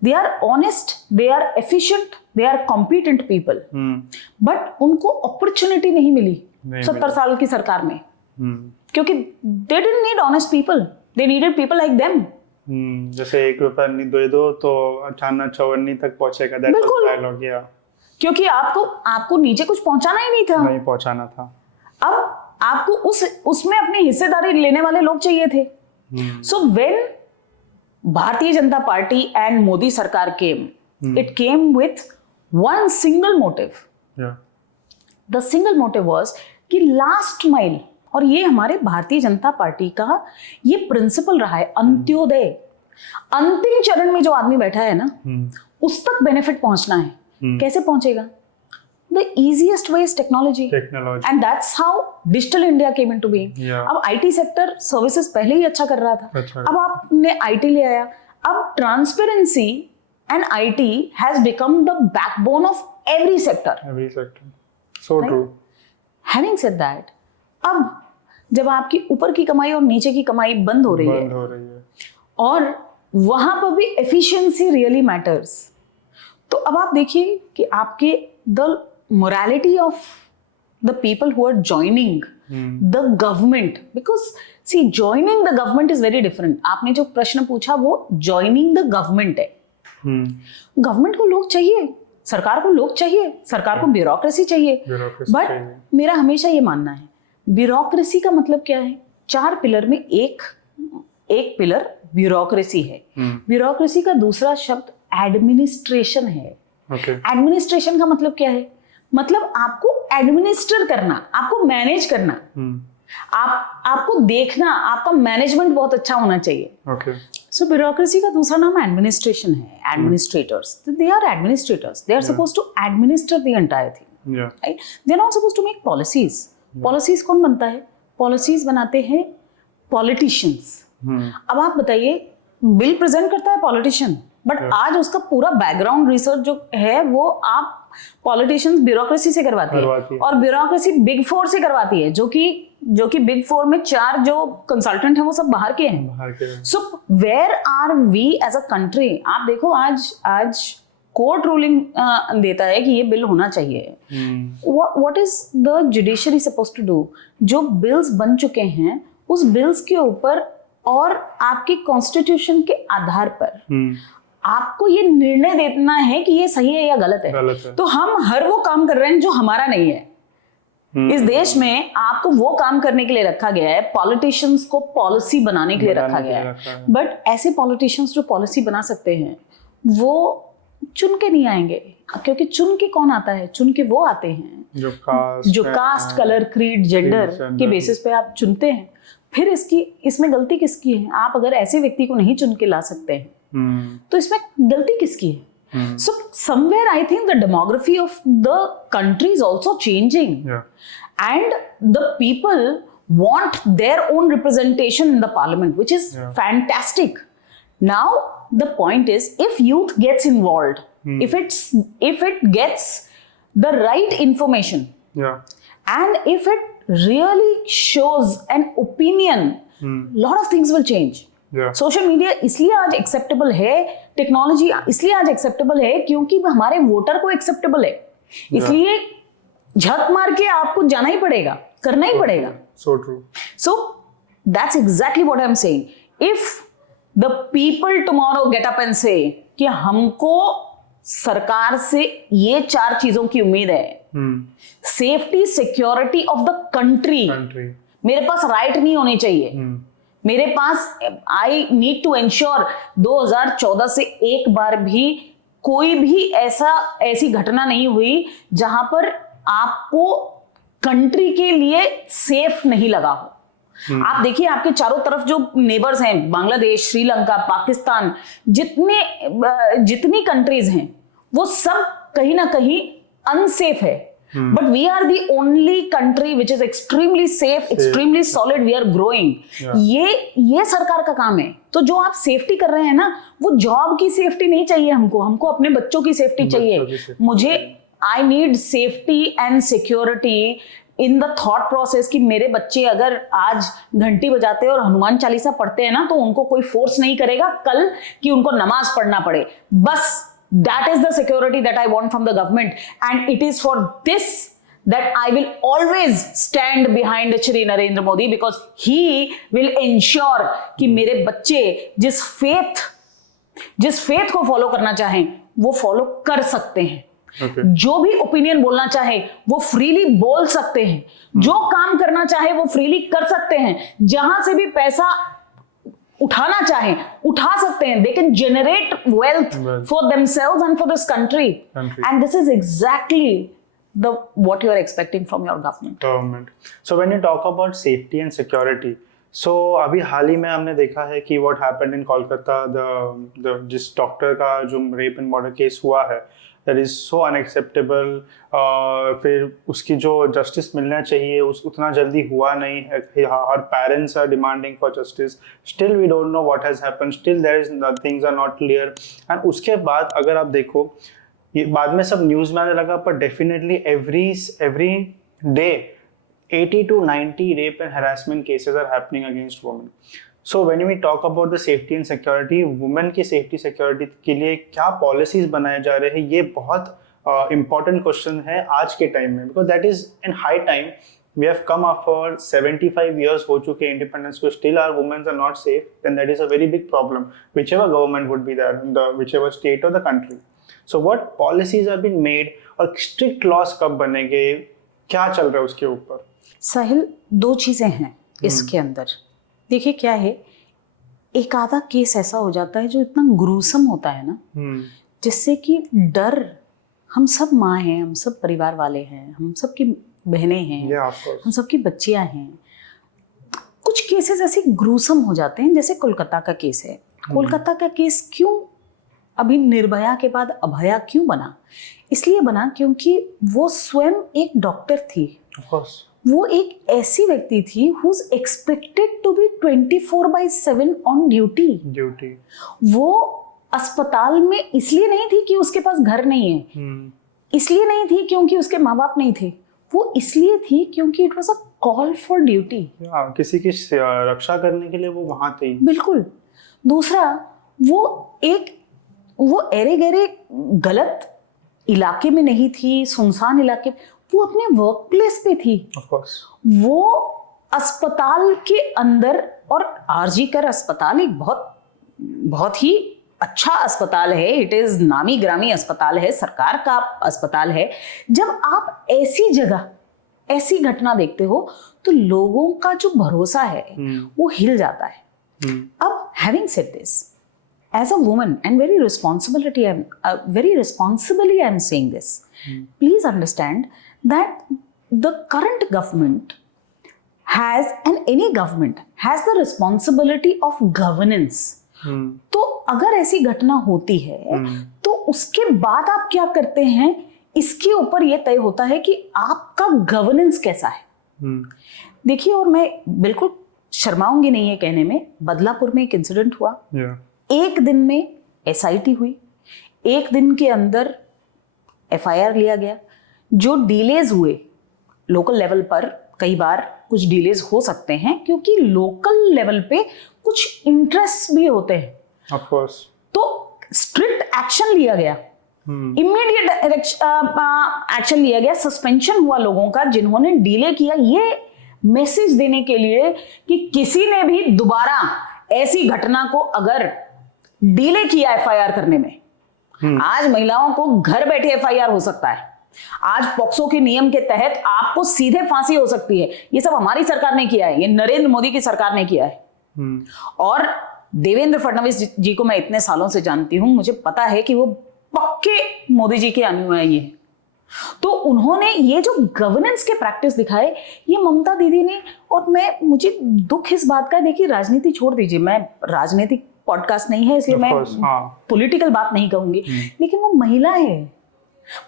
They are honest, they are efficient, they are competent people, but उनको अपॉर्चुनिटी नहीं मिली 70 साल की सरकार में. क्योंकि they didn't need honest people, they needed people like them. जैसे 1 रुपया नहीं दे दो तो 58-54 तक पहुंचेगा. That was dialogue. या क्योंकि आपको नीचे कुछ पहुंचाना ही नहीं था. नहीं पहुंचाना था. अब आपको उसमें अपनी हिस्सेदारी लेने वाले लोग चाहिए थे. सो व्हेन भारतीय जनता पार्टी एंड मोदी सरकार came, it came with one single motive, the single motive was कि लास्ट माइल, और ये हमारे भारतीय जनता पार्टी का ये प्रिंसिपल रहा है, अंत्योदय, अंतिम चरण में जो आदमी बैठा है ना उस तक बेनिफिट पहुंचना है। कैसे पहुंचेगा? The easiest way is technology. And that's how digital India came into being. अब IT सेक्टर सर्विसेज पहले ही अच्छा कर रहा था, अब आपने IT ले आया, अब transparency and IT has become the backbone of every sector. So right? true. Having said that, अब जब आपकी ऊपर की कमाई और नीचे की कमाई बंद हो रही है और वहां पर भी एफिशिएंसी रियली मैटर्स, तो अब आप देखिए कि आपके the morality of the people who are joining the government, because see joining the government is very different. आपने जो प्रश्न पूछा वो joining the government है। गवर्नमेंट को लोग चाहिए, सरकार को लोग चाहिए, सरकार को ब्यूरोक्रेसी चाहिए, बट मेरा हमेशा ये मानना है ब्यूरोक्रेसी का मतलब क्या है? 4 पिलर में एक पिलर ब्यूरोक्रेसी है। ब्यूरोक्रेसी का दूसरा शब्द एडमिनिस्ट्रेशन है। एडमिनिस्ट्रेशन का मतलब क्या है? मतलब आपको एडमिनिस्टर करना, आपको मैनेज करना, आपको देखना, आपका मैनेजमेंट बहुत अच्छा होना चाहिए। सो ब्यूरोक्रेसी का दूसरा नाम एडमिनिस्ट्रेशन है। Administrators, they are administrators, they are supposed to administer the entire thing, right? They are not supposed to make policies. Policies कौन बनता है? पॉलिसीज बनाते हैं पॉलिटिशियंस। अब आप बताइए, बिल प्रेजेंट करता है पॉलिटिशियन, बट आज उसका पूरा बैकग्राउंड रिसर्च जो है वो आप पॉलिटिशियंस ब्यूरोक्रेसी से करवाती है, और ब्यूरोक्रेसी बिग 4 से करवाती है, जो कि बिग 4 में 4 जो कंसल्टेंट हैं वो सब बाहर के हैं। So where are we as a country? आप देखो आज कोर्ट रूलिंग देता है कि ये बिल होना चाहिए। What is the judiciary supposed to do? जो बिल्स बन चुके हैं उस बिल्स के ऊपर और आपके कॉन्स्टिट्यूशन के आधार पर आपको ये निर्णय देना है कि ये सही है या गलत है। तो हम हर वो काम कर रहे हैं जो हमारा नहीं है। इस देश में आपको वो काम करने के लिए रखा गया है, पॉलिटिशियंस को पॉलिसी बनाने के लिए रखा गया है, बट ऐसे पॉलिटिशियंस जो पॉलिसी बना सकते हैं वो चुन के नहीं आएंगे, क्योंकि चुन के कौन आता है? चुन के वो आते हैं जो कास्ट, कलर, क्रीड, जेंडर के बेसिस पे आप चुनते हैं। फिर इसमें गलती किसकी है? आप अगर ऐसे व्यक्ति को नहीं चुन के ला सकते हैं तो इसमें गलती किसकी है? So somewhere I think the demography of the country is also changing, and the people want their own representation in the parliament, which is fantastic. Now the point is, if youth gets involved, if it gets the right information, and if it really shows an opinion, lot of things will change. Social media इसलिए आज acceptable है, technology इसलिए आज acceptable है क्योंकि हमारे voter को acceptable है, इसलिए झक मार के आपको जाना ही पड़ेगा, करना ही पड़ेगा। So true. So that's exactly what I'm saying. If the people tomorrow get up and say कि हमको सरकार से ये 4 चीजों की उम्मीद है, safety, security of the country, मेरे पास राइट नहीं होनी चाहिए, मेरे पास आई नीड टू एंश्योर 2014 से एक बार भी कोई भी ऐसी घटना नहीं हुई जहां पर आपको कंट्री के लिए सेफ नहीं लगा हो। आप देखिए आपके चारों तरफ जो नेबर्स हैं, बांग्लादेश, श्रीलंका, पाकिस्तान, जितनी कंट्रीज हैं वो सब कहीं ना कहीं अनसेफ है, but we are the only country which is extremely safe, extremely solid, we are growing. ये सरकार का काम है। तो जो आप सेफ्टी कर रहे हैं ना, वो जॉब की सेफ्टी नहीं चाहिए हमको अपने बच्चों की सेफ्टी चाहिए। मुझे I need safety and security in the thought process कि मेरे बच्चे अगर आज घंटी बजाते हैं और हनुमान चालीसा पढ़ते हैं ना, तो उनको कोई फोर्स नहीं करेगा कल कि उनको नमाज पढ़ना पड़े। बस that is the security that I want from the government, and it is for this that I will always stand behind Shri Narendra Modi, because he will ensure कि मेरे बच्चे जिस फेथ को फॉलो करना चाहें वो फॉलो कर सकते हैं। जो भी ओपिनियन बोलना चाहे वो फ्रीली बोल सकते हैं, जो काम करना चाहे वो फ्रीली कर सकते हैं, जहां से भी पैसा उठाना चाहे उठा सकते हैं। They can generate wealth for themselves and for this country. And this is exactly the what you are expecting from your government. So when you talk about safety and security, so अभी हाल ही में हमने देखा है कि what happened in Kolkata, the जिस doctor का जो rape and murder case हुआ है, that is so unacceptable. फिर उसकी जो जस्टिस मिलना चाहिए उतना जल्दी हुआ नहीं है. Her parents are demanding for justice. Still we don't know what has happened. Still things are not clear. And उसके बाद अगर आप देखो, ये बाद में सब न्यूज़ में आने लगा, पर definitely every day 80 to 90 rape and harassment cases are happening against women. So when we talk about the safety and security, women की safety security के लिए क्या policies बनाए जा रहे हैं, ये बहुत important question है आज के टाइम में, because that is in high time. We have come after 75 years हो चुके independence को, still our women are not safe, then that is a very big problem, whichever government would be there, whichever state or the country. So what policies have been made और strict laws कब बनेंगे, क्या चल रहा है उसके ऊपर? साहिल, दो चीजें हैं इसके अंदर. देखिए क्या है, एक आधा केस ऐसा हो जाता है जो इतना ग्रूसम होता है ना, जिससे कि डर, हम सब माँ हैं, हम सब परिवार वाले हैं, हम सब की बहनें हैं, हम सब की बच्चियां हैं. कुछ केसेस ऐसे ग्रूसम हो जाते हैं, जैसे कोलकाता का केस है. कोलकाता का केस क्यों अभी निर्भया के बाद अभया क्यों बना? इसलिए बना क्योंकि वो स्वयं एक डॉक्टर थी. वो एक ऐसी व्यक्ति थी who is expected to be 24/7 on duty. वो अस्पताल में इसलिए नहीं थी कि उसके पास घर नहीं है, इसलिए नहीं थी क्योंकि उसके माँ बाप नहीं थे, वो इसलिए थी क्योंकि it was a call for duty. किसी की रक्षा करने के लिए वो वहां थी. बिल्कुल. दूसरा, वो एरे गहरे गलत इलाके में नहीं थी, सुनसान इलाके, वो अपने वर्क प्लेस पे थी. वो अस्पताल के अंदर, और आरजी कर अस्पताल एक बहुत ही अच्छा अस्पताल है. इट इज नामी ग्रामी अस्पताल है, सरकार का अस्पताल है. जब आप ऐसी जगह ऐसी घटना देखते हो तो लोगों का जो भरोसा है वो हिल जाता है. अब having said this, as a woman, and very responsibly I'm saying this, please understand that the current government has, and any government has the responsibility of governance. तो अगर ऐसी घटना होती है तो उसके बाद आप क्या करते हैं, इसके ऊपर ये तय होता है कि आपका गवर्नेंस कैसा है. देखिए, और मैं बिल्कुल शर्माऊंगी नहीं है कहने में, बदलापुर में एक इंसिडेंट हुआ. एक दिन में एसआईटी हुई, एक दिन के अंदर एफआईआर लिया गया. जो डिलेज हुए लोकल लेवल पर, कई बार कुछ डिलेज हो सकते हैं क्योंकि लोकल लेवल पे कुछ इंटरेस्ट भी होते हैं. Of course. तो स्ट्रिक्ट एक्शन लिया गया, इमीडिएट एक्शन लिया गया. सस्पेंशन हुआ लोगों का जिन्होंने डिले किया, ये मैसेज देने के लिए कि किसी ने भी दोबारा ऐसी घटना को अगर डिले किया एफआईआर करने में, आज महिलाओं को घर बैठे एफआईआर हो सकता है. आज पॉक्सो के नियम के तहत आपको सीधे फांसी हो सकती है. ये सब हमारी सरकार ने किया है, ये नरेंद्र मोदी की सरकार ने किया है. और देवेंद्र फडणवीस जी को मैं इतने सालों से जानती हूं, मुझे पता है कि वो पक्के मोदी जी के अनुयायी हैं. तो उन्होंने ये जो गवर्नेंस के प्रैक्टिस दिखाए, ये ममता दीदी ने, और मुझे दुख इस बात का है, देखिए राजनीति छोड़ दीजिए, मैं राजनीतिक पॉडकास्ट नहीं है इसलिए मैं पॉलिटिकल बात नहीं कहूंगी, लेकिन वो महिला है.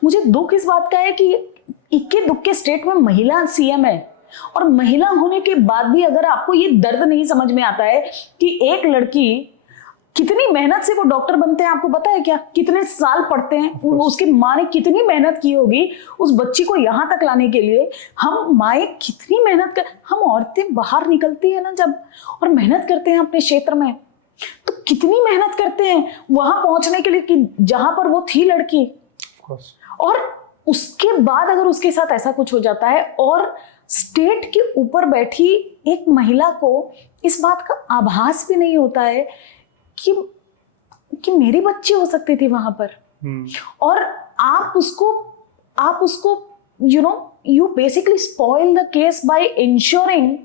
मुझे दुख इस बात का है कि इक्के दुक्के स्टेट में महिला सीएम है, और महिला होने के बाद भी अगर आपको ये दर्द नहीं समझ में आता है कि एक लड़की कितनी मेहनत से वो डॉक्टर बनते हैं, आपको पता है क्या? कितने साल पढ़ते हैं, उसकी माँ ने कितनी मेहनत की होगी उस बच्ची को यहाँ तक लाने के लिए. हम माएँ कितनी मेहनत कर, हम औरतें बाहर निकलती है ना जब, और मेहनत करते हैं अपने क्षेत्र में, तो कितनी मेहनत करते हैं वहां पहुंचने के लिए कि जहां पर वो थी लड़की. और उसके बाद अगर उसके साथ ऐसा कुछ हो जाता है, और स्टेट के ऊपर बैठी एक महिला को इस बात का आभास भी नहीं होता है कि मेरी बच्ची हो सकती थी वहां पर. और आप उसको you basically spoil the case by ensuring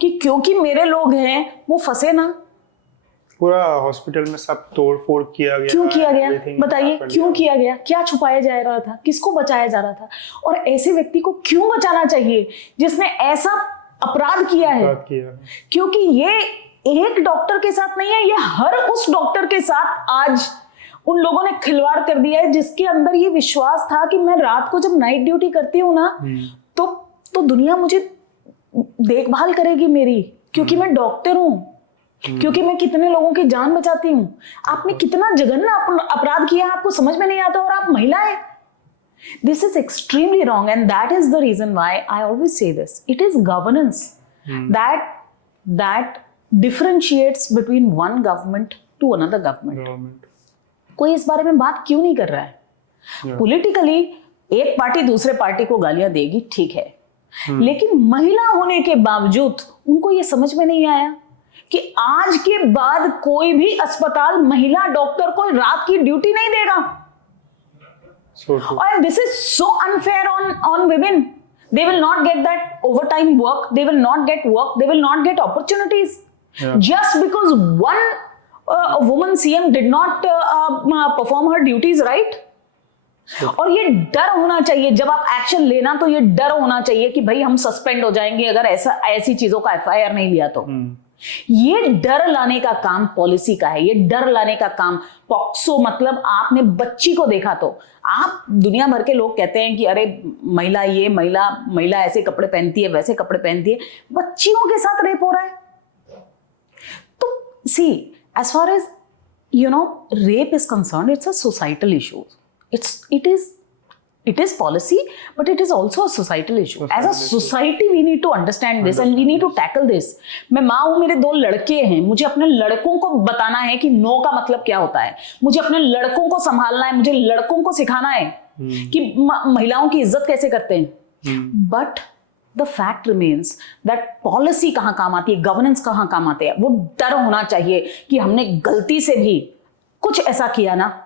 कि क्योंकि मेरे लोग हैं वो फंसे ना. पूरा हॉस्पिटल में सब तोड़ फोड़ किया गया। क्यों किया गया everything बताइए, happened. क्यों किया गया? क्या छुपाया जा रहा था? किसको बचाया जा रहा था? और ऐसे व्यक्ति को क्यों बचाना चाहिए जिसने ऐसा अपराध किया है? अपराध किया है। क्योंकि ये एक डॉक्टर के साथ नहीं है, ये हर उस डॉक्टर के साथ आज उन लोगों ने खिलवाड़ कर दिया है जिसके अंदर ये विश्वास था कि मैं रात को जब नाइट ड्यूटी करती हूँ ना तो दुनिया मुझे देखभाल करेगी मेरी, क्योंकि मैं डॉक्टर हूँ, क्योंकि मैं कितने लोगों की जान बचाती हूँ। आपने कितना जघन्य अपराध किया, आपको समझ में नहीं आता, और आप महिला हैं। This is extremely wrong, and that is the reason why I always say this. It is governance that differentiates between one government to another government. कोई इस बारे में बात क्यों नहीं कर रहा है? Politically एक पार्टी दूसरे पार्टी को गालियां देगी, ठीक है, लेकिन महिला होने के बावजूद उनको ये समझ में नहीं आया कि आज के बाद कोई भी अस्पताल महिला डॉक्टर को रात की ड्यूटी नहीं देगा। And this is so unfair on women. They will not get that overtime work. They will not get work. They will not get opportunities. Just because one woman CM did not perform her duties right. और ये डर होना चाहिए जब आप action लेना, तो ये डर होना चाहिए कि भाई हम सस्पेंड हो जाएंगे अगर ऐसी चीजों का FIR नहीं लिया तो। ये डर लाने का काम पॉलिसी का है, ये डर लाने का काम पॉक्सो, मतलब आपने बच्ची को देखा तो आप दुनिया भर के लोग कहते हैं कि अरे महिला ये महिला ऐसे कपड़े पहनती है, वैसे कपड़े पहनती है, बच्चियों के साथ रेप हो रहा है। तो see, as far as rape is concerned, it's a societal issue. It is policy, but it is also a societal issue. As a society, we need to understand this and we need to tackle this. मैं माँ हूँ, मेरे 2 लड़के हैं, मुझे अपने लड़कों को बताना है कि नो का मतलब क्या होता है, मुझे अपने लड़कों को संभालना है, मुझे लड़कों को सिखाना है कि महिलाओं की इज्जत कैसे करते हैं. But the fact remains that policy कहाँ काम आती है, governance कहाँ काम आते हैं. वो डर होना चाहिए कि हमने गलती से भी कुछ ऐसा किया ना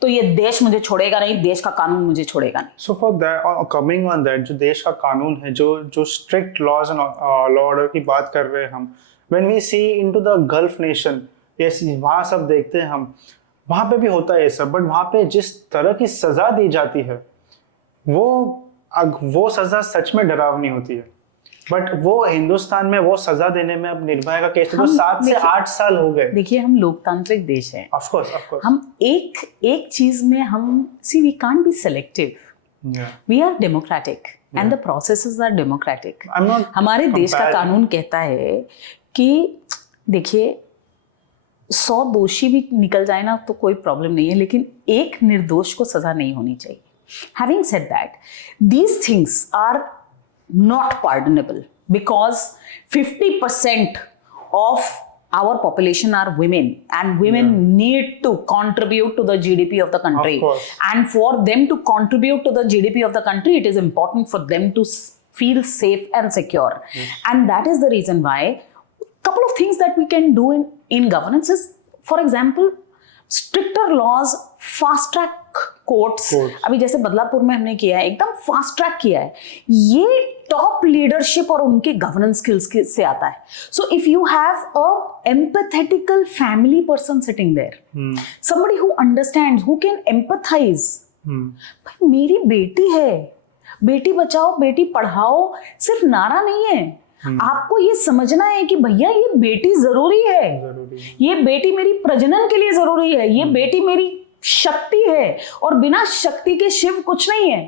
तो ये देश मुझे छोड़ेगा नहीं, देश का कानून मुझे छोड़ेगा नहीं. So for that, coming on that, जो देश का कानून है, जो strict laws and law order की बात कर रहे हैं हम, when we see into the Gulf nation, yes, वहाँ सब देखते हैं हम, वहाँ पे भी होता है ये सब, बट वहाँ पे जिस तरह की सजा दी जाती है वो सजा सच में डरावनी होती है. बट वो हिंदुस्तान में वो सजा देने में अब निर्भया का केस तो 7 से 8 साल हो गए. देखिए, हम लोकतांत्रिक देश हैं. ऑफ कोर्स हम एक चीज में हम we can't be selective. We are democratic and the processes are democratic. हमारे देश का कानून कहता है कि देखिए 100 दोषी भी निकल जाए ना तो कोई प्रॉब्लम नहीं है, लेकिन एक निर्दोष को सजा नहीं होनी चाहिए. Having said that, these things are not pardonable because 50% of our population are women, and women need to contribute to the GDP of the country. Of course. And for them to contribute to the GDP of the country, it is important for them to feel safe and secure. And that is the reason why couple of things that we can do in governance is, for example, stricter laws, fast track courts. अभी जैसे बदलापुर में हमने किया है, एकदम fast track किया है. ये टॉप लीडरशिप और उनके गवर्नेंस स्किल्स से आता है. So if you have a empathetical family person sitting there, somebody who understands, who can empathize. भाई मेरी बेटी है, बेटी बचाओ बेटी पढ़ाओ सिर्फ नारा नहीं है. आपको ये समझना है कि भैया ये बेटी जरूरी है, ये बेटी मेरी प्रजनन के लिए जरूरी है, ये बेटी मेरी शक्ति है और बिना शक्ति के शिव कुछ नहीं है.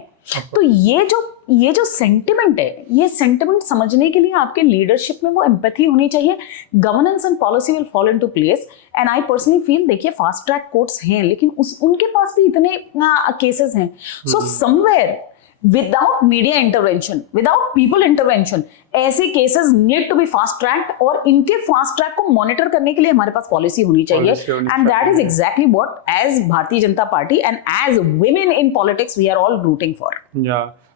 तो ये जो सेंटिमेंट है, ये सेंटिमेंट समझने के लिए आपके लीडरशिप में वो एम्पैथी होनी चाहिए. Governance and policy will fall into place. And I personally feel, देखिए फास्ट ट्रैक कोर्ट्स हैं लेकिन उनके पास भी इतने केसेस हैं. So somewhere without media intervention, without people intervention, ऐसे cases need to be fast tracked और इनके फास्ट ट्रैक को मॉनिटर करने के लिए हमारे पास पॉलिसी होनी चाहिए. And that is exactly what as Bharatiya Janata Party and as women in politics we are all rooting for.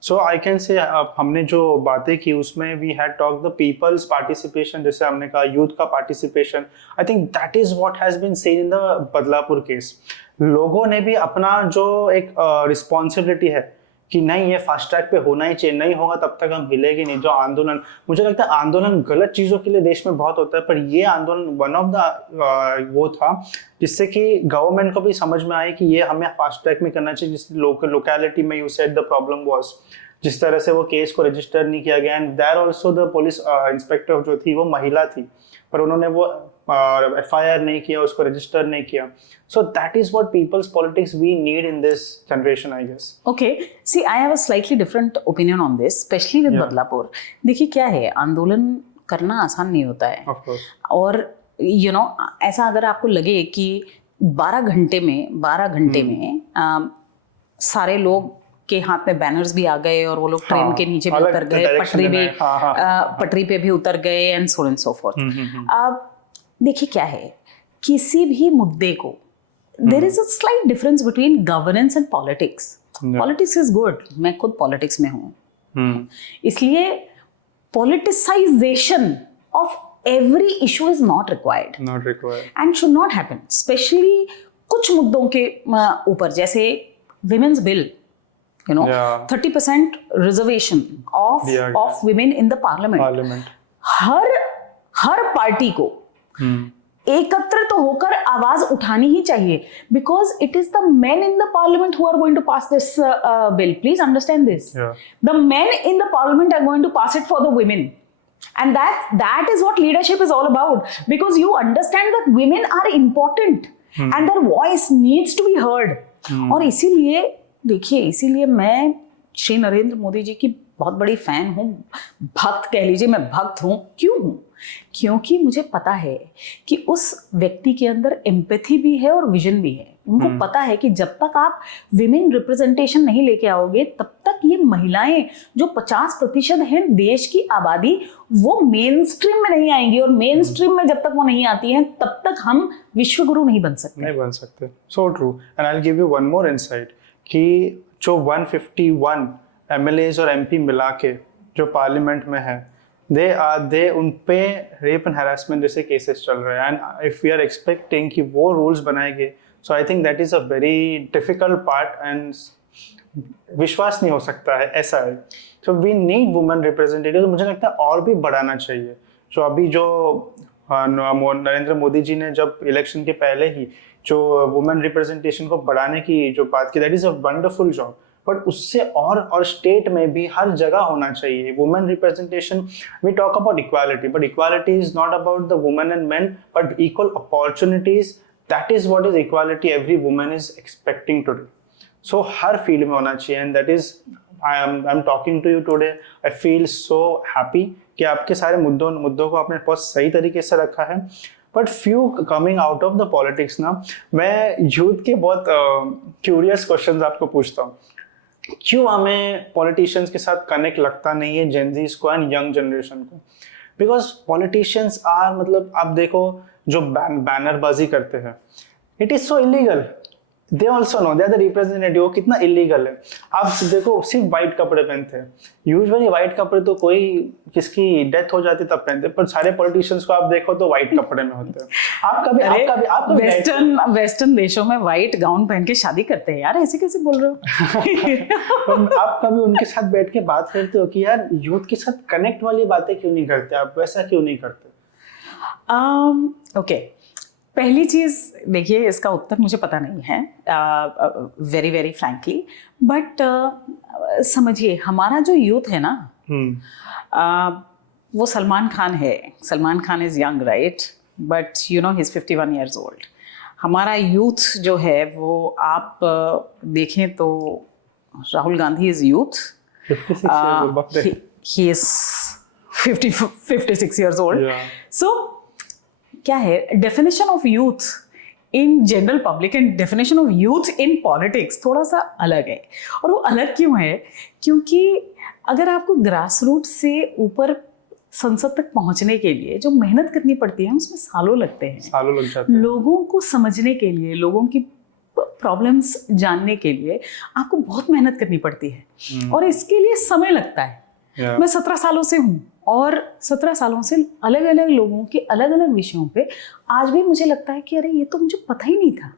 So I can say हमने जो बातें की उसमें we had talk the people's participation, जैसे हमने कहा यूथ का participation. I think that is what has been seen in the Badlapur case. लोगों ने भी अपना जो एक रिस्पॉन्सिबिलिटी है कि नहीं ये फास्ट ट्रैक पे होना ही चाहिए, नहीं होगा तब तक हम हिलेंगे नहीं। जो आंदोलन, मुझे लगता है आंदोलन गलत चीज़ों के लिए देश में बहुत होता है, पर ये आंदोलन वन ऑफ द वो था जिससे कि गवर्नमेंट को भी समझ में आया कि ये हमें फास्ट ट्रैक में करना चाहिए। जिस लोकेलिटी में you said the problem was, जिस तरह से वो केस को रजिस्टर नहीं किया गया, and there also the police inspector जो थी वो महिला थी, पर उन्होंने वो FIR नहीं किया, उसको रजिस्टर नहीं किया। So that is what people's politics we need in this generation, I guess. Okay, see, I have a slightly different opinion on this, especially with Badlapur. देखिए क्या है, आंदोलन करना आसान नहीं होता है। Of course. और ऐसा अगर आपको लगे कि 12 घंटे में सारे लोग के हाथ में बैनर्स भी आ गए और वो लोग ट्रेन के नीचे भी उतर गए, पटरी पे भी उतर गए, and so and so forth. अब देखिए क्या है, किसी भी मुद्दे को there is a slight difference between governance and politics. Politics is good, मैं खुद पॉलिटिक्स में हूँ, इसलिए politicisation of every issue is not required and should not happen, especially कुछ मुद्दों के ऊपर, जैसे women's bill, 30% reservation of women in the parliament. Her party को एकत्र तो होकर आवाज उठानी ही चाहिए, because it is the men in the parliament who are going to pass this bill. Please understand this. The men in the parliament are going to pass it for the women. And that is what leadership is all about, because you understand that women are important and their voice needs to be heard. और इसीलिए देखिए, इसीलिए मैं श्री नरेंद्र मोदी जी की बहुत बड़ी fan हूँ, भक्त कह लीजिए, मैं भक्त हूँ। क्यों हूँ? क्योंकि मुझे पता है कि उस व्यक्ति के अंदर एम्पैथी भी है और विजन भी है। उनको पता है कि जब तक आप विमेन रिप्रेजेंटेशन नहीं लेके आओगे, तब तक ये महिलाएं जो 50% हैं देश की आबादी, वो मेन स्ट्रीम में नहीं आएंगी, और मेन स्ट्रीम में जब तक वो नहीं आती हैं, तब तक हम विश्वगुरु नहीं बन सकते। So true. And I will give you one more insight कि जो 151 MLAs और MP मिला के जो पार्लियामेंट में है, दे उन पे रेप एंड हैरेसमेंट जैसे केसेस चल रहे हैं, and if we are expecting कि वो रूल्स बनाएंगे, so I think that is a very difficult part, and विश्वास नहीं हो सकता है, ऐसा है। So we need women representative. मुझे लगता है और भी बढ़ाना चाहिए। जो अभी जो नरेंद्र मोदी जी ने जब इलेक्शन के पहले ही जो वुमेन रिप्रेजेंटेशन को बढ़ाने की जो बात की, that is a wonderful job, but उससे और स्टेट में भी हर जगह होना चाहिए women representation. We talk about equality, but equality is not about the women and men, but equal opportunities, that is what is equality every women is expecting today. So हर field में होना चाहिए, and that is I am talking to you today. I feel so happy कि आपके सारे मुद्दों को आपने बहुत सही तरीके से रखा है। But few coming out of the politics ना, मैं यूथ के बहुत क्यूरियस क्वेश्चंस आपको पूछता हूँ। क्यों हमें पॉलिटिशियंस के साथ कनेक्ट लगता नहीं है, जेनजीज को एंड यंग जनरेशन को? बिकॉज पॉलिटिशियंस आर, मतलब आप देखो जो बैनरबाजी करते हैं, it is so illegal. They also know, they are the representative, वो कितना इलीगल है। आप देखो सिर्फ वाइट कपड़े पहनते हैं, यूजुअली वाइट कपड़े तो कोई किसकी डेथ हो जाती तब पहनते हैं, पर सारे पॉलिटिशियंस को आप देखो तो वाइट कपड़े में होते हैं। आप कभी वेस्टर्न देशों में वाइट गाउन पहन के शादी करते हैं यार, ऐसे कैसे बोल रहे हो? आप कभी उनके साथ बैठ के बात करते हो कि यार यूथ के साथ कनेक्ट वाली बातें क्यों नहीं करते, आप वैसा क्यों नहीं करते? ओके, पहली चीज़ देखिए, इसका उत्तर मुझे पता नहीं है, वेरी वेरी फ्रैंकली, बट समझिए हमारा जो यूथ है ना, वो सलमान खान है। Salman Khan is young, right, but he is 51 years old। हमारा यूथ जो है वो आप देखें तो Rahul Gandhi is youth, he is 56 years old। So क्या है, definition of youth in general public and definition of youth in politics थोड़ा सा अलग है। और वो अलग क्यों है? क्योंकि अगर आपको ग्रास रूट से ऊपर संसद तक पहुंचने के लिए जो मेहनत करनी पड़ती है, उसमें सालों लगते हैं, सालों लग जाते हैं। लोगों को समझने के लिए, लोगों की प्रॉब्लम्स जानने के लिए आपको बहुत मेहनत करनी पड़ती है, और इसके लिए समय लगता है। मैं 17 सालों से हूँ, और 17 सालों से अलग अलग लोगों के अलग अलग विषयों पे आज भी मुझे लगता है कि अरे ये तो मुझे पता ही नहीं था।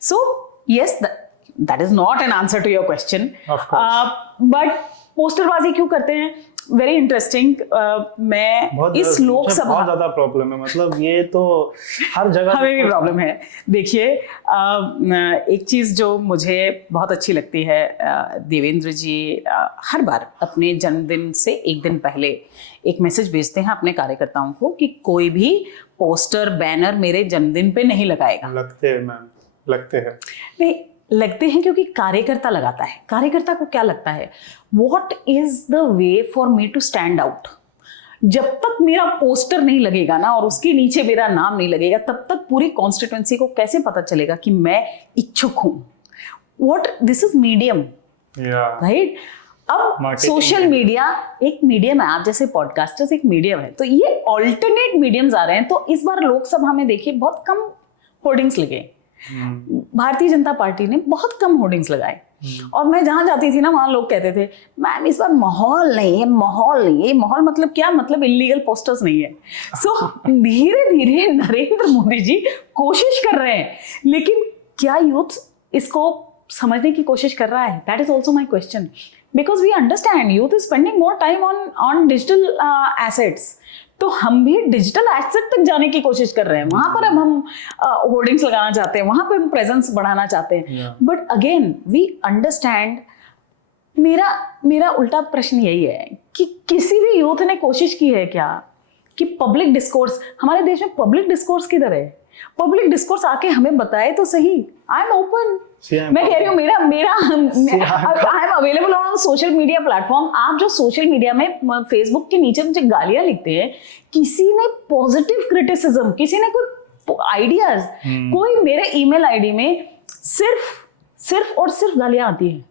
So yes, that is not an answer to your question, Of course. But पोस्टरबाजी क्यों करते हैं? Very interesting. मैं इस लोकसभा बहुत ज्यादा प्रॉब्लम है, मतलब ये तो हर जगह हमें भी प्रॉब्लम है. देखिए, एक चीज जो मुझे बहुत अच्छी लगती है, देवेंद्र जी हर बार अपने जन्मदिन से एक दिन पहले एक मैसेज भेजते हैं अपने कार्यकर्ताओं को कि कोई भी पोस्टर बैनर मेरे जन्मदिन पे नहीं लगाएगा. लगते हैं मैम, लगते हैं. नहीं लगते हैं क्योंकि कार्यकर्ता लगाता है. कार्यकर्ता को क्या लगता है, what is the way for me to stand out. जब तक मेरा पोस्टर नहीं लगेगा ना और उसके नीचे मेरा नाम नहीं लगेगा, तब तक पूरी कॉन्स्टिट्यूएंसी को कैसे पता चलेगा कि मैं इच्छुक हूं. What this is medium, right? अब सोशल मीडिया एक मीडियम है, आप जैसे पॉडकास्टर्स एक मीडियम है, तो ये ऑल्टरनेट मीडियम्स आ रहे हैं. तो इस बार लोकसभा में देखिए बहुत कम होर्डिंग्स लगे. भारतीय जनता पार्टी ने बहुत कम होर्डिंग्स लगाए. और मैं जहां जाती थी ना, वहां लोग कहते थे मैम इस बार माहौल नहीं है, माहौल नहीं है. माहौल मतलब क्या? मतलब इलीगल पोस्टर्स नहीं है. सो धीरे धीरे नरेंद्र मोदी जी कोशिश कर रहे हैं, लेकिन क्या यूथ इसको समझने की कोशिश कर रहा है? That is also my question. Because we understand youth is spending more time on digital assets. तो हम भी डिजिटल एसेट तक जाने की कोशिश कर रहे हैं. वहां पर अब हम होर्डिंग्स लगाना चाहते हैं, वहां पर हम प्रेजेंस बढ़ाना चाहते हैं. But again we understand. मेरा उल्टा प्रश्न यही है कि किसी भी यूथ ने कोशिश की है क्या कि पब्लिक डिस्कोर्स, हमारे देश में पब्लिक डिस्कोर्स किधर है? पब्लिक डिस्कोर्स आके हमें बताए तो सही. I am open. मैं कह रही हूँ I am available on social media platform. आप जो सोशल मीडिया में फेसबुक के नीचे मुझे गालियां लिखते हैं, किसी ने पॉजिटिव क्रिटिसिज्म, किसी ने कोई आइडियाज, कोई मेरे ईमेल आईडी में सिर्फ और सिर्फ गालियां आती है.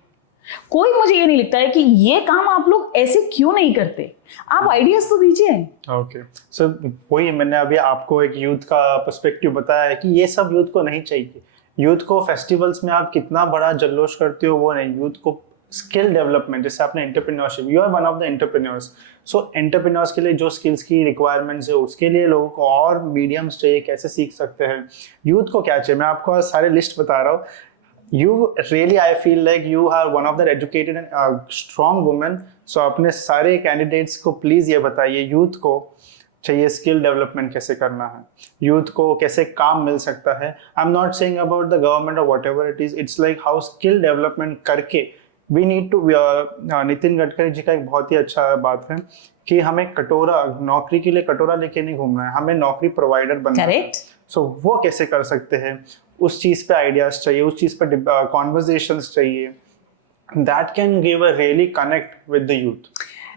कोई मुझे ये नहीं लिखता है कि ये काम आप लोग ऐसे क्यों नहीं करते. आप आइडियाज तो दीजिए. ओके, सो वही मैंने अभी आपको एक यूथ का पर्सपेक्टिव बताया है कि ये सब यूथ को नहीं चाहिए. यूथ को फेस्टिवल्स में आप कितना बड़ा जल्लोश करते हो वो नहीं. यूथ को स्किल डेवलपमेंट, जैसे आपने entrepreneurship, you are one of the entrepreneurs. So entrepreneurs के लिए जो स्किल्स की रिक्वायरमेंट्स है, उसके लिए लोगों को और मीडियम्स चाहिए, कैसे सीख सकते हैं. यूथ को क्या चाहिए, मैं आपको आज सारे लिस्ट बता रहा हूँ. You really, I feel like you are one of the educated and strong women. So अपने सारे कैंडिडेट्स को प्लीज ये बताइए, यूथ को चाहिए स्किल डेवलपमेंट कैसे करना है, यूथ को कैसे काम मिल सकता है. I am not saying about the government और whatever it is. It's like how skill development करके we need to. Nitin Gadkari ji का एक बहुत ही अच्छा बात है कि हमें कटोरा, नौकरी के लिए कटोरा लेके नहीं घूमना है, हमें नौकरी प्रोवाइडर बनना है. सो वो कैसे कर सकते हैं, उस चीज पे आइडियाज चाहिए, उस चीज पे कॉन्वर्सेशंस चाहिए. That can give a really connect with the youth.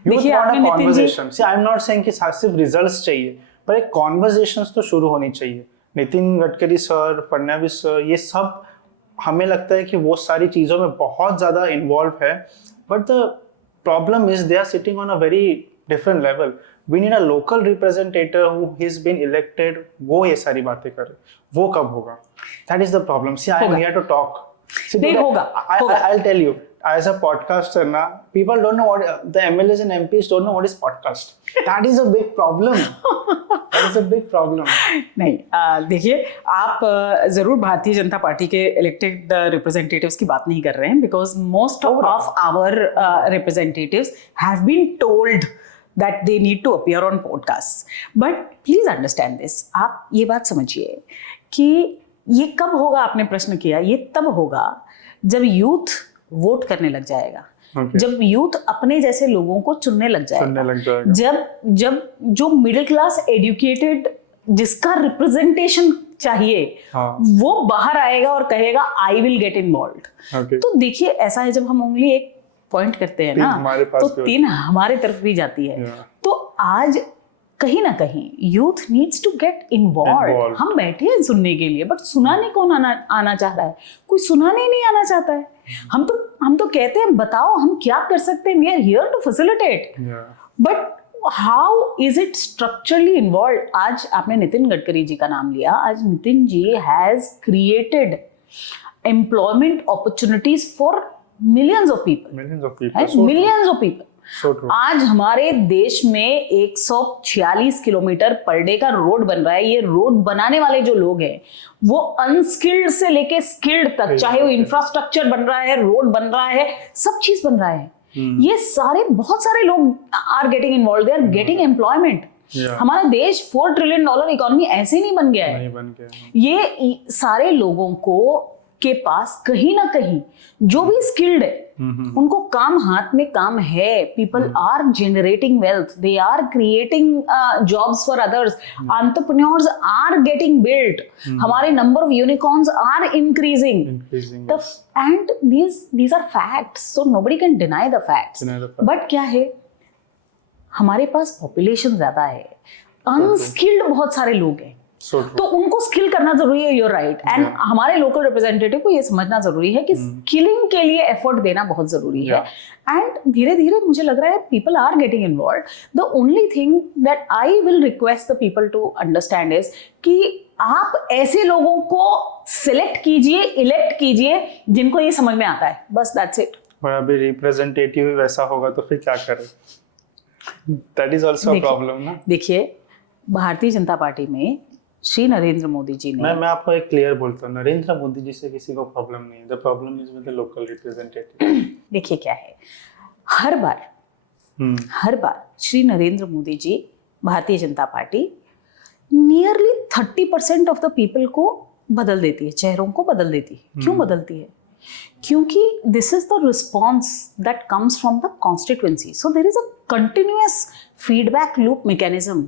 देखिए आपने conversation, see I am not saying कि सिर्फ रिजल्ट्स चाहिए, पर एक कॉन्वर्सेशंस तो शुरू होनी चाहिए. नितिन गडकरी सर, फडणवीस सर, ये सब हमें लगता है कि वो सारी चीजों में बहुत ज्यादा इन्वॉल्व है, but the problem is they are sitting on a very different level. We need a local representative who has been elected, वो ये सारी बातें करे. वो कब होगा? That is the problem. See, I am here to talk. नहीं होगा. I'll tell you, as a podcaster ना, people don't know what the MLAs and MPs don't know what is podcast. That is a big problem. That is a big problem. नहीं, देखिए आप जरूर भारतीय Janata party के elected representatives की बात नहीं कर रहे हैं, because most of our representatives have been told that they need to appear on podcasts. But please understand this. आप ये बात समझिए कि ये कब होगा, आपने प्रश्न किया, ये तब होगा जब यूथ वोट करने लग जाएगा. जब यूथ अपने जैसे लोगों को चुनने लग जाएगा. जब जो मिडिल क्लास एजुकेटेड, जिसका रिप्रेजेंटेशन चाहिए, वो बाहर आएगा और कहेगा आई विल गेट इन्वॉल्व. तो देखिए ऐसा है, जब हम उंगली एक पॉइंट करते हैं ना, तो तीन हमारे तरफ भी जाती है. तो आज कहीं ना कहीं youth needs to get involve. हम बैठे हैं सुनने के लिए, बट सुनाने कौन आना चाह रहा है? कोई सुनाने नहीं आना चाहता है. हम तो कहते हैं बताओ हम क्या कर सकते हैं, we are here to facilitate, but how is it structurally involve. आज आपने नितिन गडकरी जी का नाम लिया. आज Nitin ji has created employment opportunities for millions of people. So millions of people. So true. आज हमारे देश में 146 किलोमीटर पर डे का रोड बन रहा है। ये रोड बनाने वाले जो लोग हैं वो अनस्किल्ड से लेके स्किल्ड तक, चाहे वो इंफ्रास्ट्रक्चर बन रहा है, रोड बन रहा है, सब चीज बन रहा है। ये सारे बहुत सारे लोग are getting involve, they are getting employment. हमारा देश $4 ट्रिलियन इकोनॉमी ऐसे नहीं बन गया है। नहीं बन गया। ये सारे लोगों को के पास कहीं ना कहीं जो भी स्किल्ड है, उनको काम, हाथ में काम है। People are generating wealth, they are creating jobs for others, entrepreneurs are getting built, हमारे number of unicorns are increasing, and these are facts, so nobody can deny the facts. But क्या है, हमारे पास पॉपुलेशन ज्यादा है, unskilled बहुत सारे लोग हैं, तो उनको स्किल करना जरूरी है। You're right. एंड हमारे लोकल रिप्रेजेंटेटिव को ये समझना जरूरी है कि स्किलिंग के लिए एफर्ट देना बहुत जरूरी है। एंड धीरे धीरे मुझे लग रहा है people are getting involve. The only thing that I will request the people to understand is कि आप ऐसे लोगों को सिलेक्ट कीजिए, इलेक्ट कीजिए जिनको ये समझ में आता है, बस दैट्स इट। और अभी रिप्रेजेंटेटिव वैसा होगा तो फिर क्या करें? That is also a problem ना। देखिए, भारतीय जनता पार्टी में श्री नरेंद्र मोदी जी ने, मैं आपको एक क्लियर बोलता हूँ, नरेंद्र मोदी जी से किसी को प्रॉब्लम नहीं है। The problem is with the local representative. देखिए क्या है, हर बार श्री नरेंद्र मोदी जी, भारतीय Janata party nearly 30% of the people को बदल देती है, चेहरों को बदल देती है। क्यों बदलती है? क्योंकि this is the response that comes from the constituency, so there is a continuous feedback loop mechanism.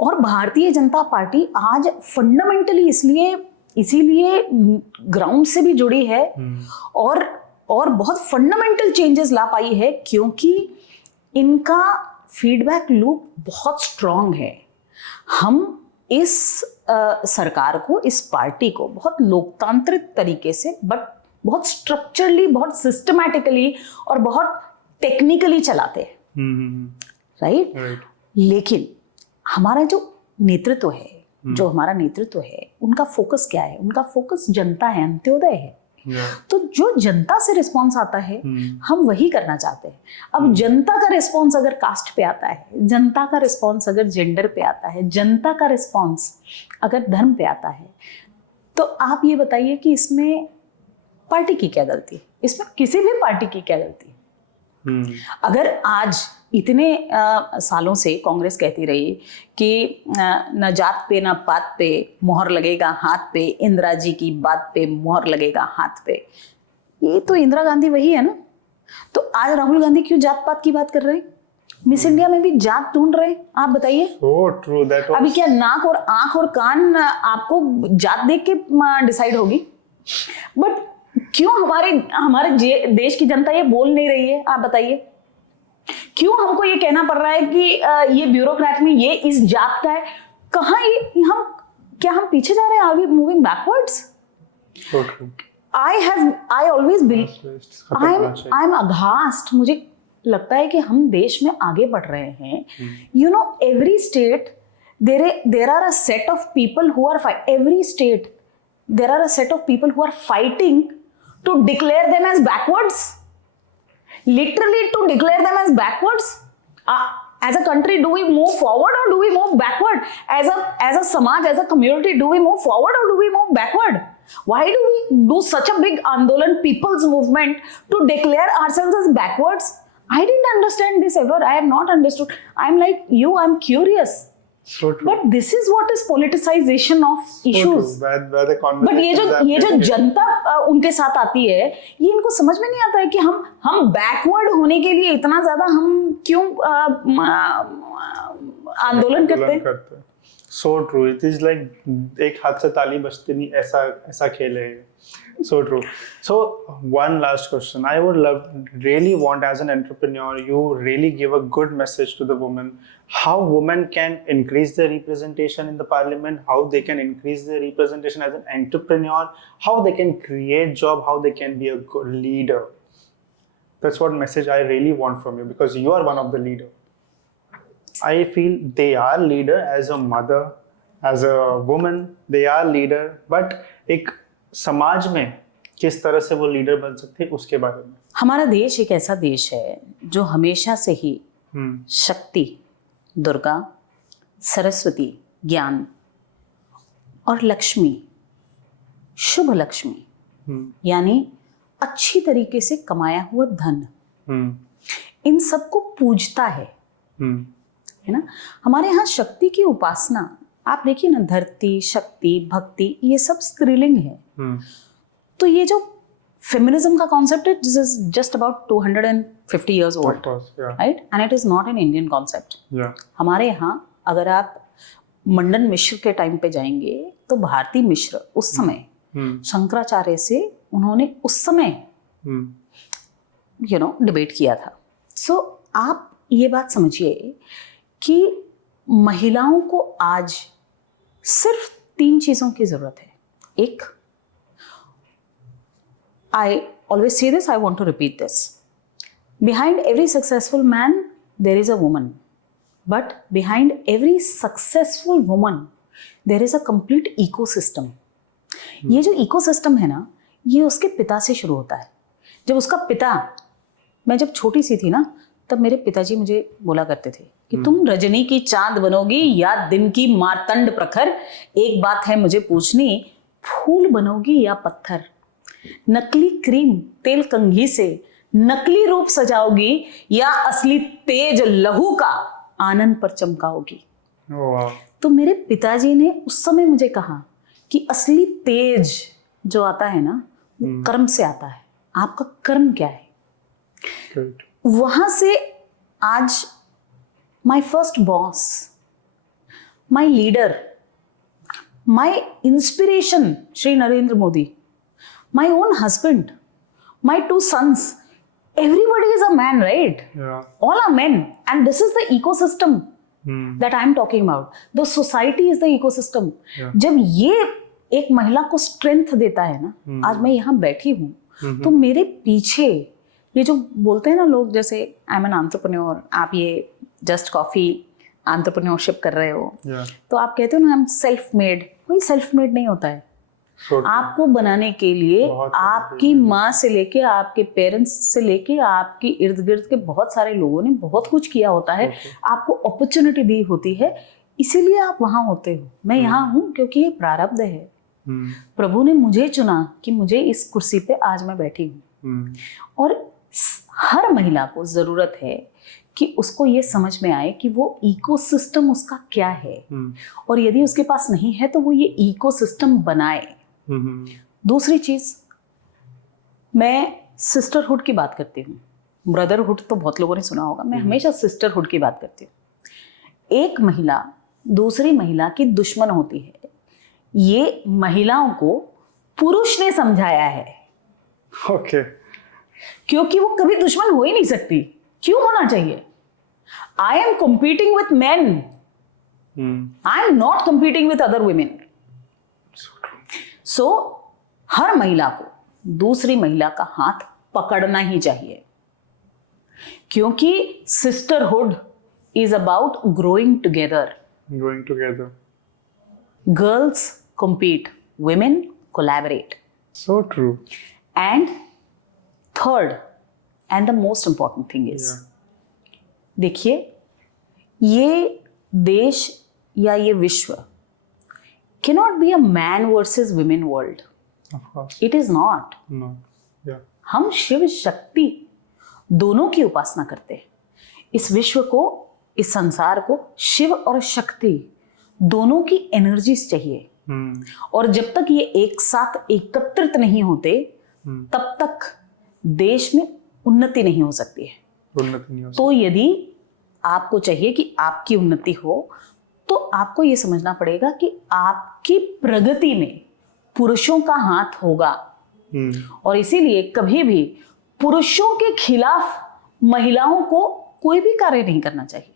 और भारतीय जनता पार्टी आज फंडामेंटली इसीलिए ग्राउंड से भी जुड़ी है और बहुत फंडामेंटल चेंजेस ला पाई है, क्योंकि इनका फीडबैक लूप बहुत स्ट्रांग है। हम इस सरकार को, इस पार्टी को बहुत लोकतांत्रिक तरीके से, बट बहुत स्ट्रक्चरली, बहुत सिस्टमैटिकली और बहुत टेक्निकली चलाते हैं, राइट? लेकिन हमारा जो नेतृत्व है, हमारा नेतृत्व है, उनका फोकस क्या है? उनका फोकस जनता है, अंत्योदय है। तो जो जनता से रिस्पॉन्स आता है, हम वही करना चाहते हैं। अब जनता का रिस्पॉन्स अगर कास्ट पे आता है, जनता का रिस्पॉन्स अगर जेंडर पे आता है, जनता का रिस्पॉन्स अगर धर्म पे आता है, तो आप ये बताइए कि इसमें पार्टी की क्या गलती? इसमें किसी भी पार्टी की क्या गलती? अगर आज इतने सालों से कांग्रेस कहती रही कि न जात पे न पात पे मोहर लगेगा हाथ पे, इंदिरा जी की बात पे मोहर लगेगा हाथ पे, ये तो इंदिरा गांधी वही है ना। तो आज राहुल गांधी क्यों जात पात की बात कर रहे हैं? मिस इंडिया में भी जात ढूंढ रहे हैं, आप बताइए। So true, that was... अभी क्या नाक और आंख और कान आपको जात देख के डिसाइड होगी? बट क्यों हमारे देश की जनता ये बोल नहीं रही है? आप बताइए, क्यों हमको ये कहना पड़ रहा है कि ये ब्यूरोक्रेट में ये इस जात का है? कहाँ ये हम पीछे जा रहे हैं? Are we moving backwards? I always believe, I am aghast। मुझे लगता है कि हम देश में आगे बढ़ रहे हैं। You know, every state there are a set of people who are every state there are a set of people who are fighting to declare them as backwards. Literally to declare them as backwards. As a country, do we move forward or do we move backward? As a samaj, as a community, do we move forward or do we move backward? Why do we do such a big Andolan, people's movement, to declare ourselves as backwards? I didn't understand this ever. I have not understood. I'm like you, I'm curious. So true. But this is what is politicization of issues. Where the But ये जो जनता उनके साथ आती है, ये इनको समझ में नहीं आता है कि हम बैकवर्ड होने के लिए इतना ज्यादा हम क्यों आंदोलन करते हैं। So true. It is like एक हाथ से ताली बजती नहीं, ऐसा खेल है। So true. So one last question. I would really want, as an entrepreneur, you really give a good message to the women. How women can increase their representation in the parliament, how they can increase their representation as an entrepreneur, how they can create job, how they can be a good leader. That's what message I really want from you, because you are one of the leader. I feel they are leader as a mother, as a woman, they are leader, but एक समाज में किस तरह से वो leader बन सकते हैं उसके बारे में। हमारा देश एक ऐसा देश है जो हमेशा से ही शक्ति, दुर्गा, सरस्वती, ज्ञान और लक्ष्मी, शुभ लक्ष्मी यानी अच्छी तरीके से कमाया हुआ धन, इन सबको पूजता है ना। हमारे यहाँ शक्ति की उपासना, आप देखिए ना, धरती, शक्ति, भक्ति, ये सब स्त्रीलिंग है। तो ये जो फेमिनिज्म का कॉन्सेप्ट है, this is just about 250 years old, right, and it is not an Indian concept. हमारे यहाँ अगर आप मंडन मिश्र के टाइम पे जाएंगे तो भारती मिश्र उस समय शंकराचार्य से उन्होंने उस समय डिबेट किया था। सो आप ये बात समझिए कि महिलाओं को आज सिर्फ 3 चीजों की जरूरत है। एक, I always say this, I want to repeat this. Behind every successful man, there is a woman. But behind every successful woman, there is a complete ecosystem. ये जो ecosystem है ना, ये उसके पिता से शुरू होता है। जब उसका पिता, मैं जब छोटी सी थी ना, तब मेरे पिताजी मुझे बोला करते थे कि तुम रजनी की चांद बनोगी या दिन की मार्तंड प्रखर, एक बात है मुझे पूछनी, फूल बनोगी या पत्थर, नकली क्रीम तेल कंघी से नकली रूप सजाओगी या असली तेज लहू का आनंद पर चमकाओगी। तो मेरे पिताजी ने उस समय मुझे कहा कि असली तेज जो आता है ना, वो कर्म से आता है। आपका कर्म क्या है? वहां से आज my first boss, my leader, my inspiration Shri Narendra Modi, my own husband, my 2 sons, everybody is a man, right? Yeah. All are men, and this is the ecosystem that I'm talking about. The society is the ecosystem. Yeah. जब ये एक महिला को strength देता है ना, आज मैं यहाँ बैठी हूँ, तो मेरे पीछे ये जो बोलते हैं ना लोग, जैसे आई एम एन एंटरप्रेन्योर, आप ये जस्ट कॉफी एंटरप्रेन्योरशिप कर रहे हो, तो आप कहते हो ना आई एम सेल्फ मेड। कोई सेल्फ मेड नहीं होता है। आपको बनाने के लिए आपकी माँ से लेके, आपके पेरेंट्स से लेके, आपके इर्द गिर्द के बहुत सारे लोगों ने बहुत कुछ किया होता है। आपको अपॉर्चुनिटी दी होती है, इसीलिए आप वहां होते हो। मैं यहाँ हूँ क्योंकि ये प्रारब्ध है। प्रभु ने मुझे चुना कि मुझे इस कुर्सी पे आज मैं बैठी हूँ। और हर महिला को जरूरत है कि उसको ये समझ में आए कि वो इकोसिस्टम उसका क्या है, और यदि उसके पास नहीं है तो वो ये इकोसिस्टम बनाए। दूसरी चीज, मैं सिस्टरहुड की बात करती हूँ। ब्रदरहुड तो बहुत लोगों ने सुना होगा, मैं हमेशा सिस्टरहुड की बात करती हूँ। एक महिला दूसरी महिला की दुश्मन होती है, ये महिलाओं को पुरुष ने समझाया है। ओके। क्योंकि वो कभी दुश्मन हो ही नहीं सकती। क्यों होना चाहिए? I am competing with men, I am not competing with other women. So हर महिला को दूसरी महिला का हाथ पकड़ना ही चाहिए, क्योंकि sisterhood is about growing together. Girls compete, women collaborate. So true. And third, and the most important thing is, देखिए, ये देश या ये विश्व cannot be a man versus women world. Of course. It is not. No. Yeah. हम शिव शक्ति दोनों की उपासना करते हैं। इस विश्व को, इस संसार को शिव और शक्ति दोनों की एनर्जीज चाहिए। और जब तक ये एक साथ एकत्रित नहीं होते तब तक देश में उन्नति नहीं हो सकती है। तो यदि आपको चाहिए कि आपकी उन्नति हो, तो आपको ये समझना पड़ेगा कि आपकी प्रगति में पुरुषों का हाथ होगा। और इसीलिए कभी भी पुरुषों के खिलाफ महिलाओं को कोई भी कार्य नहीं करना चाहिए।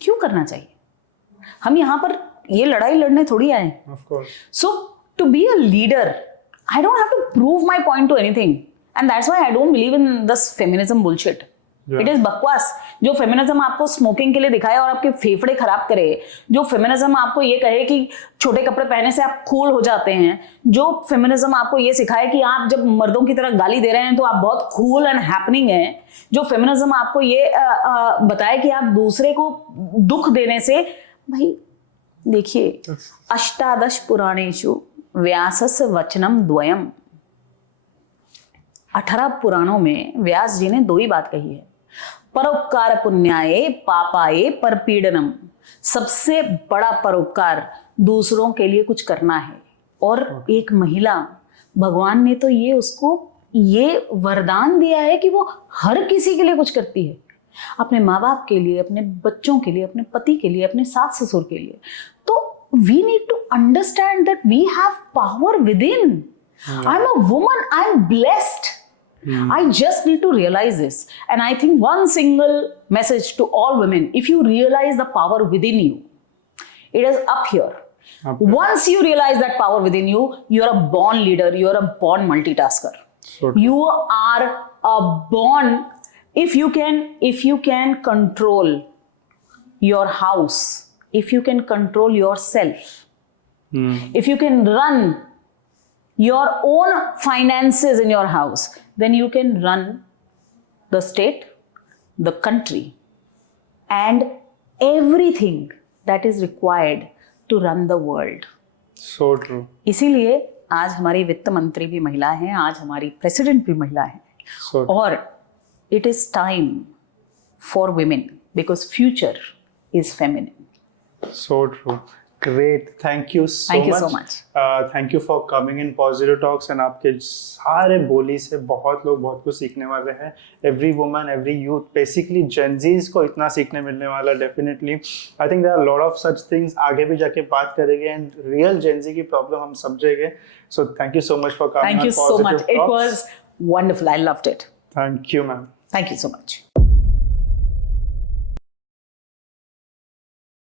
क्यों करना चाहिए? हम यहाँ पर ये लड़ाई लड़ने थोड़ी आए। So to be a leader, I don't have to prove my point to anything, and that's why I don't believe in this feminism bullshit. It is बकवास। जो फेमिनिज्म आपको स्मोकिंग के लिए दिखाए और आपके फेफड़े खराब करे, जो फेमिनिज्म आपको ये कहे कि छोटे कपड़े पहनने से आप कूल हो जाते हैं, जो फेमिनिज्म आपको ये सिखाए कि आप जब मर्दों की तरह गाली दे रहे हैं तो आप बहुत कूल एंड हैपनिंग हैं, जो फेमिनिज्म आपको ये बताए कि आप दूसरे को दुख देने से, भाई देखिए, अष्टादश पुराणेषु व्यासस्य वचनम द्वयम, 18 पुराणों में व्यास जी ने 2 ही बात कही है, परोपकार पुण्याये पापाये परपीडनम। सबसे बड़ा परोपकार दूसरों के लिए कुछ करना है। और एक महिला, भगवान ने तो ये उसको ये वरदान दिया है कि वो हर किसी के लिए कुछ करती है, अपने माँ बाप के लिए, अपने बच्चों के लिए, अपने पति के लिए, अपने सास ससुर के लिए। तो we need to understand that we have power within. I am a woman, I am blessed. I just need to realize this. And I think one single message to all women: if you realize the power within you, it is up here. Once you realize that power within you, you're a born leader, you're a born multitasker. You are a born, if you can control your house, if you can control yourself, if you can run your own finances in your house, then you can run the state, the country, and everything that is required to run the world. So true. इसीलिए आज हमारी वित्त मंत्री भी महिला हैं, आज हमारी प्रेसिडेंट भी महिला हैं. So true. और it is time for women because future is feminine. So true. Great. Thank you so much. Thank you for coming in Positive Talks, and आपके सारे बोली से बहुत लोग बहुत कुछ सीखने वाले हैं. Every woman, every youth, basically Gen Zs को इतना सीखने मिलने वाला. Definitely, I think there are a lot of such things. आगे भी जाके बात करेंगे and real Gen Z की problem हम समझेंगे. So thank you so much for coming. Thank you so much. It was wonderful. I loved it. Thank you, ma'am. Thank you so much.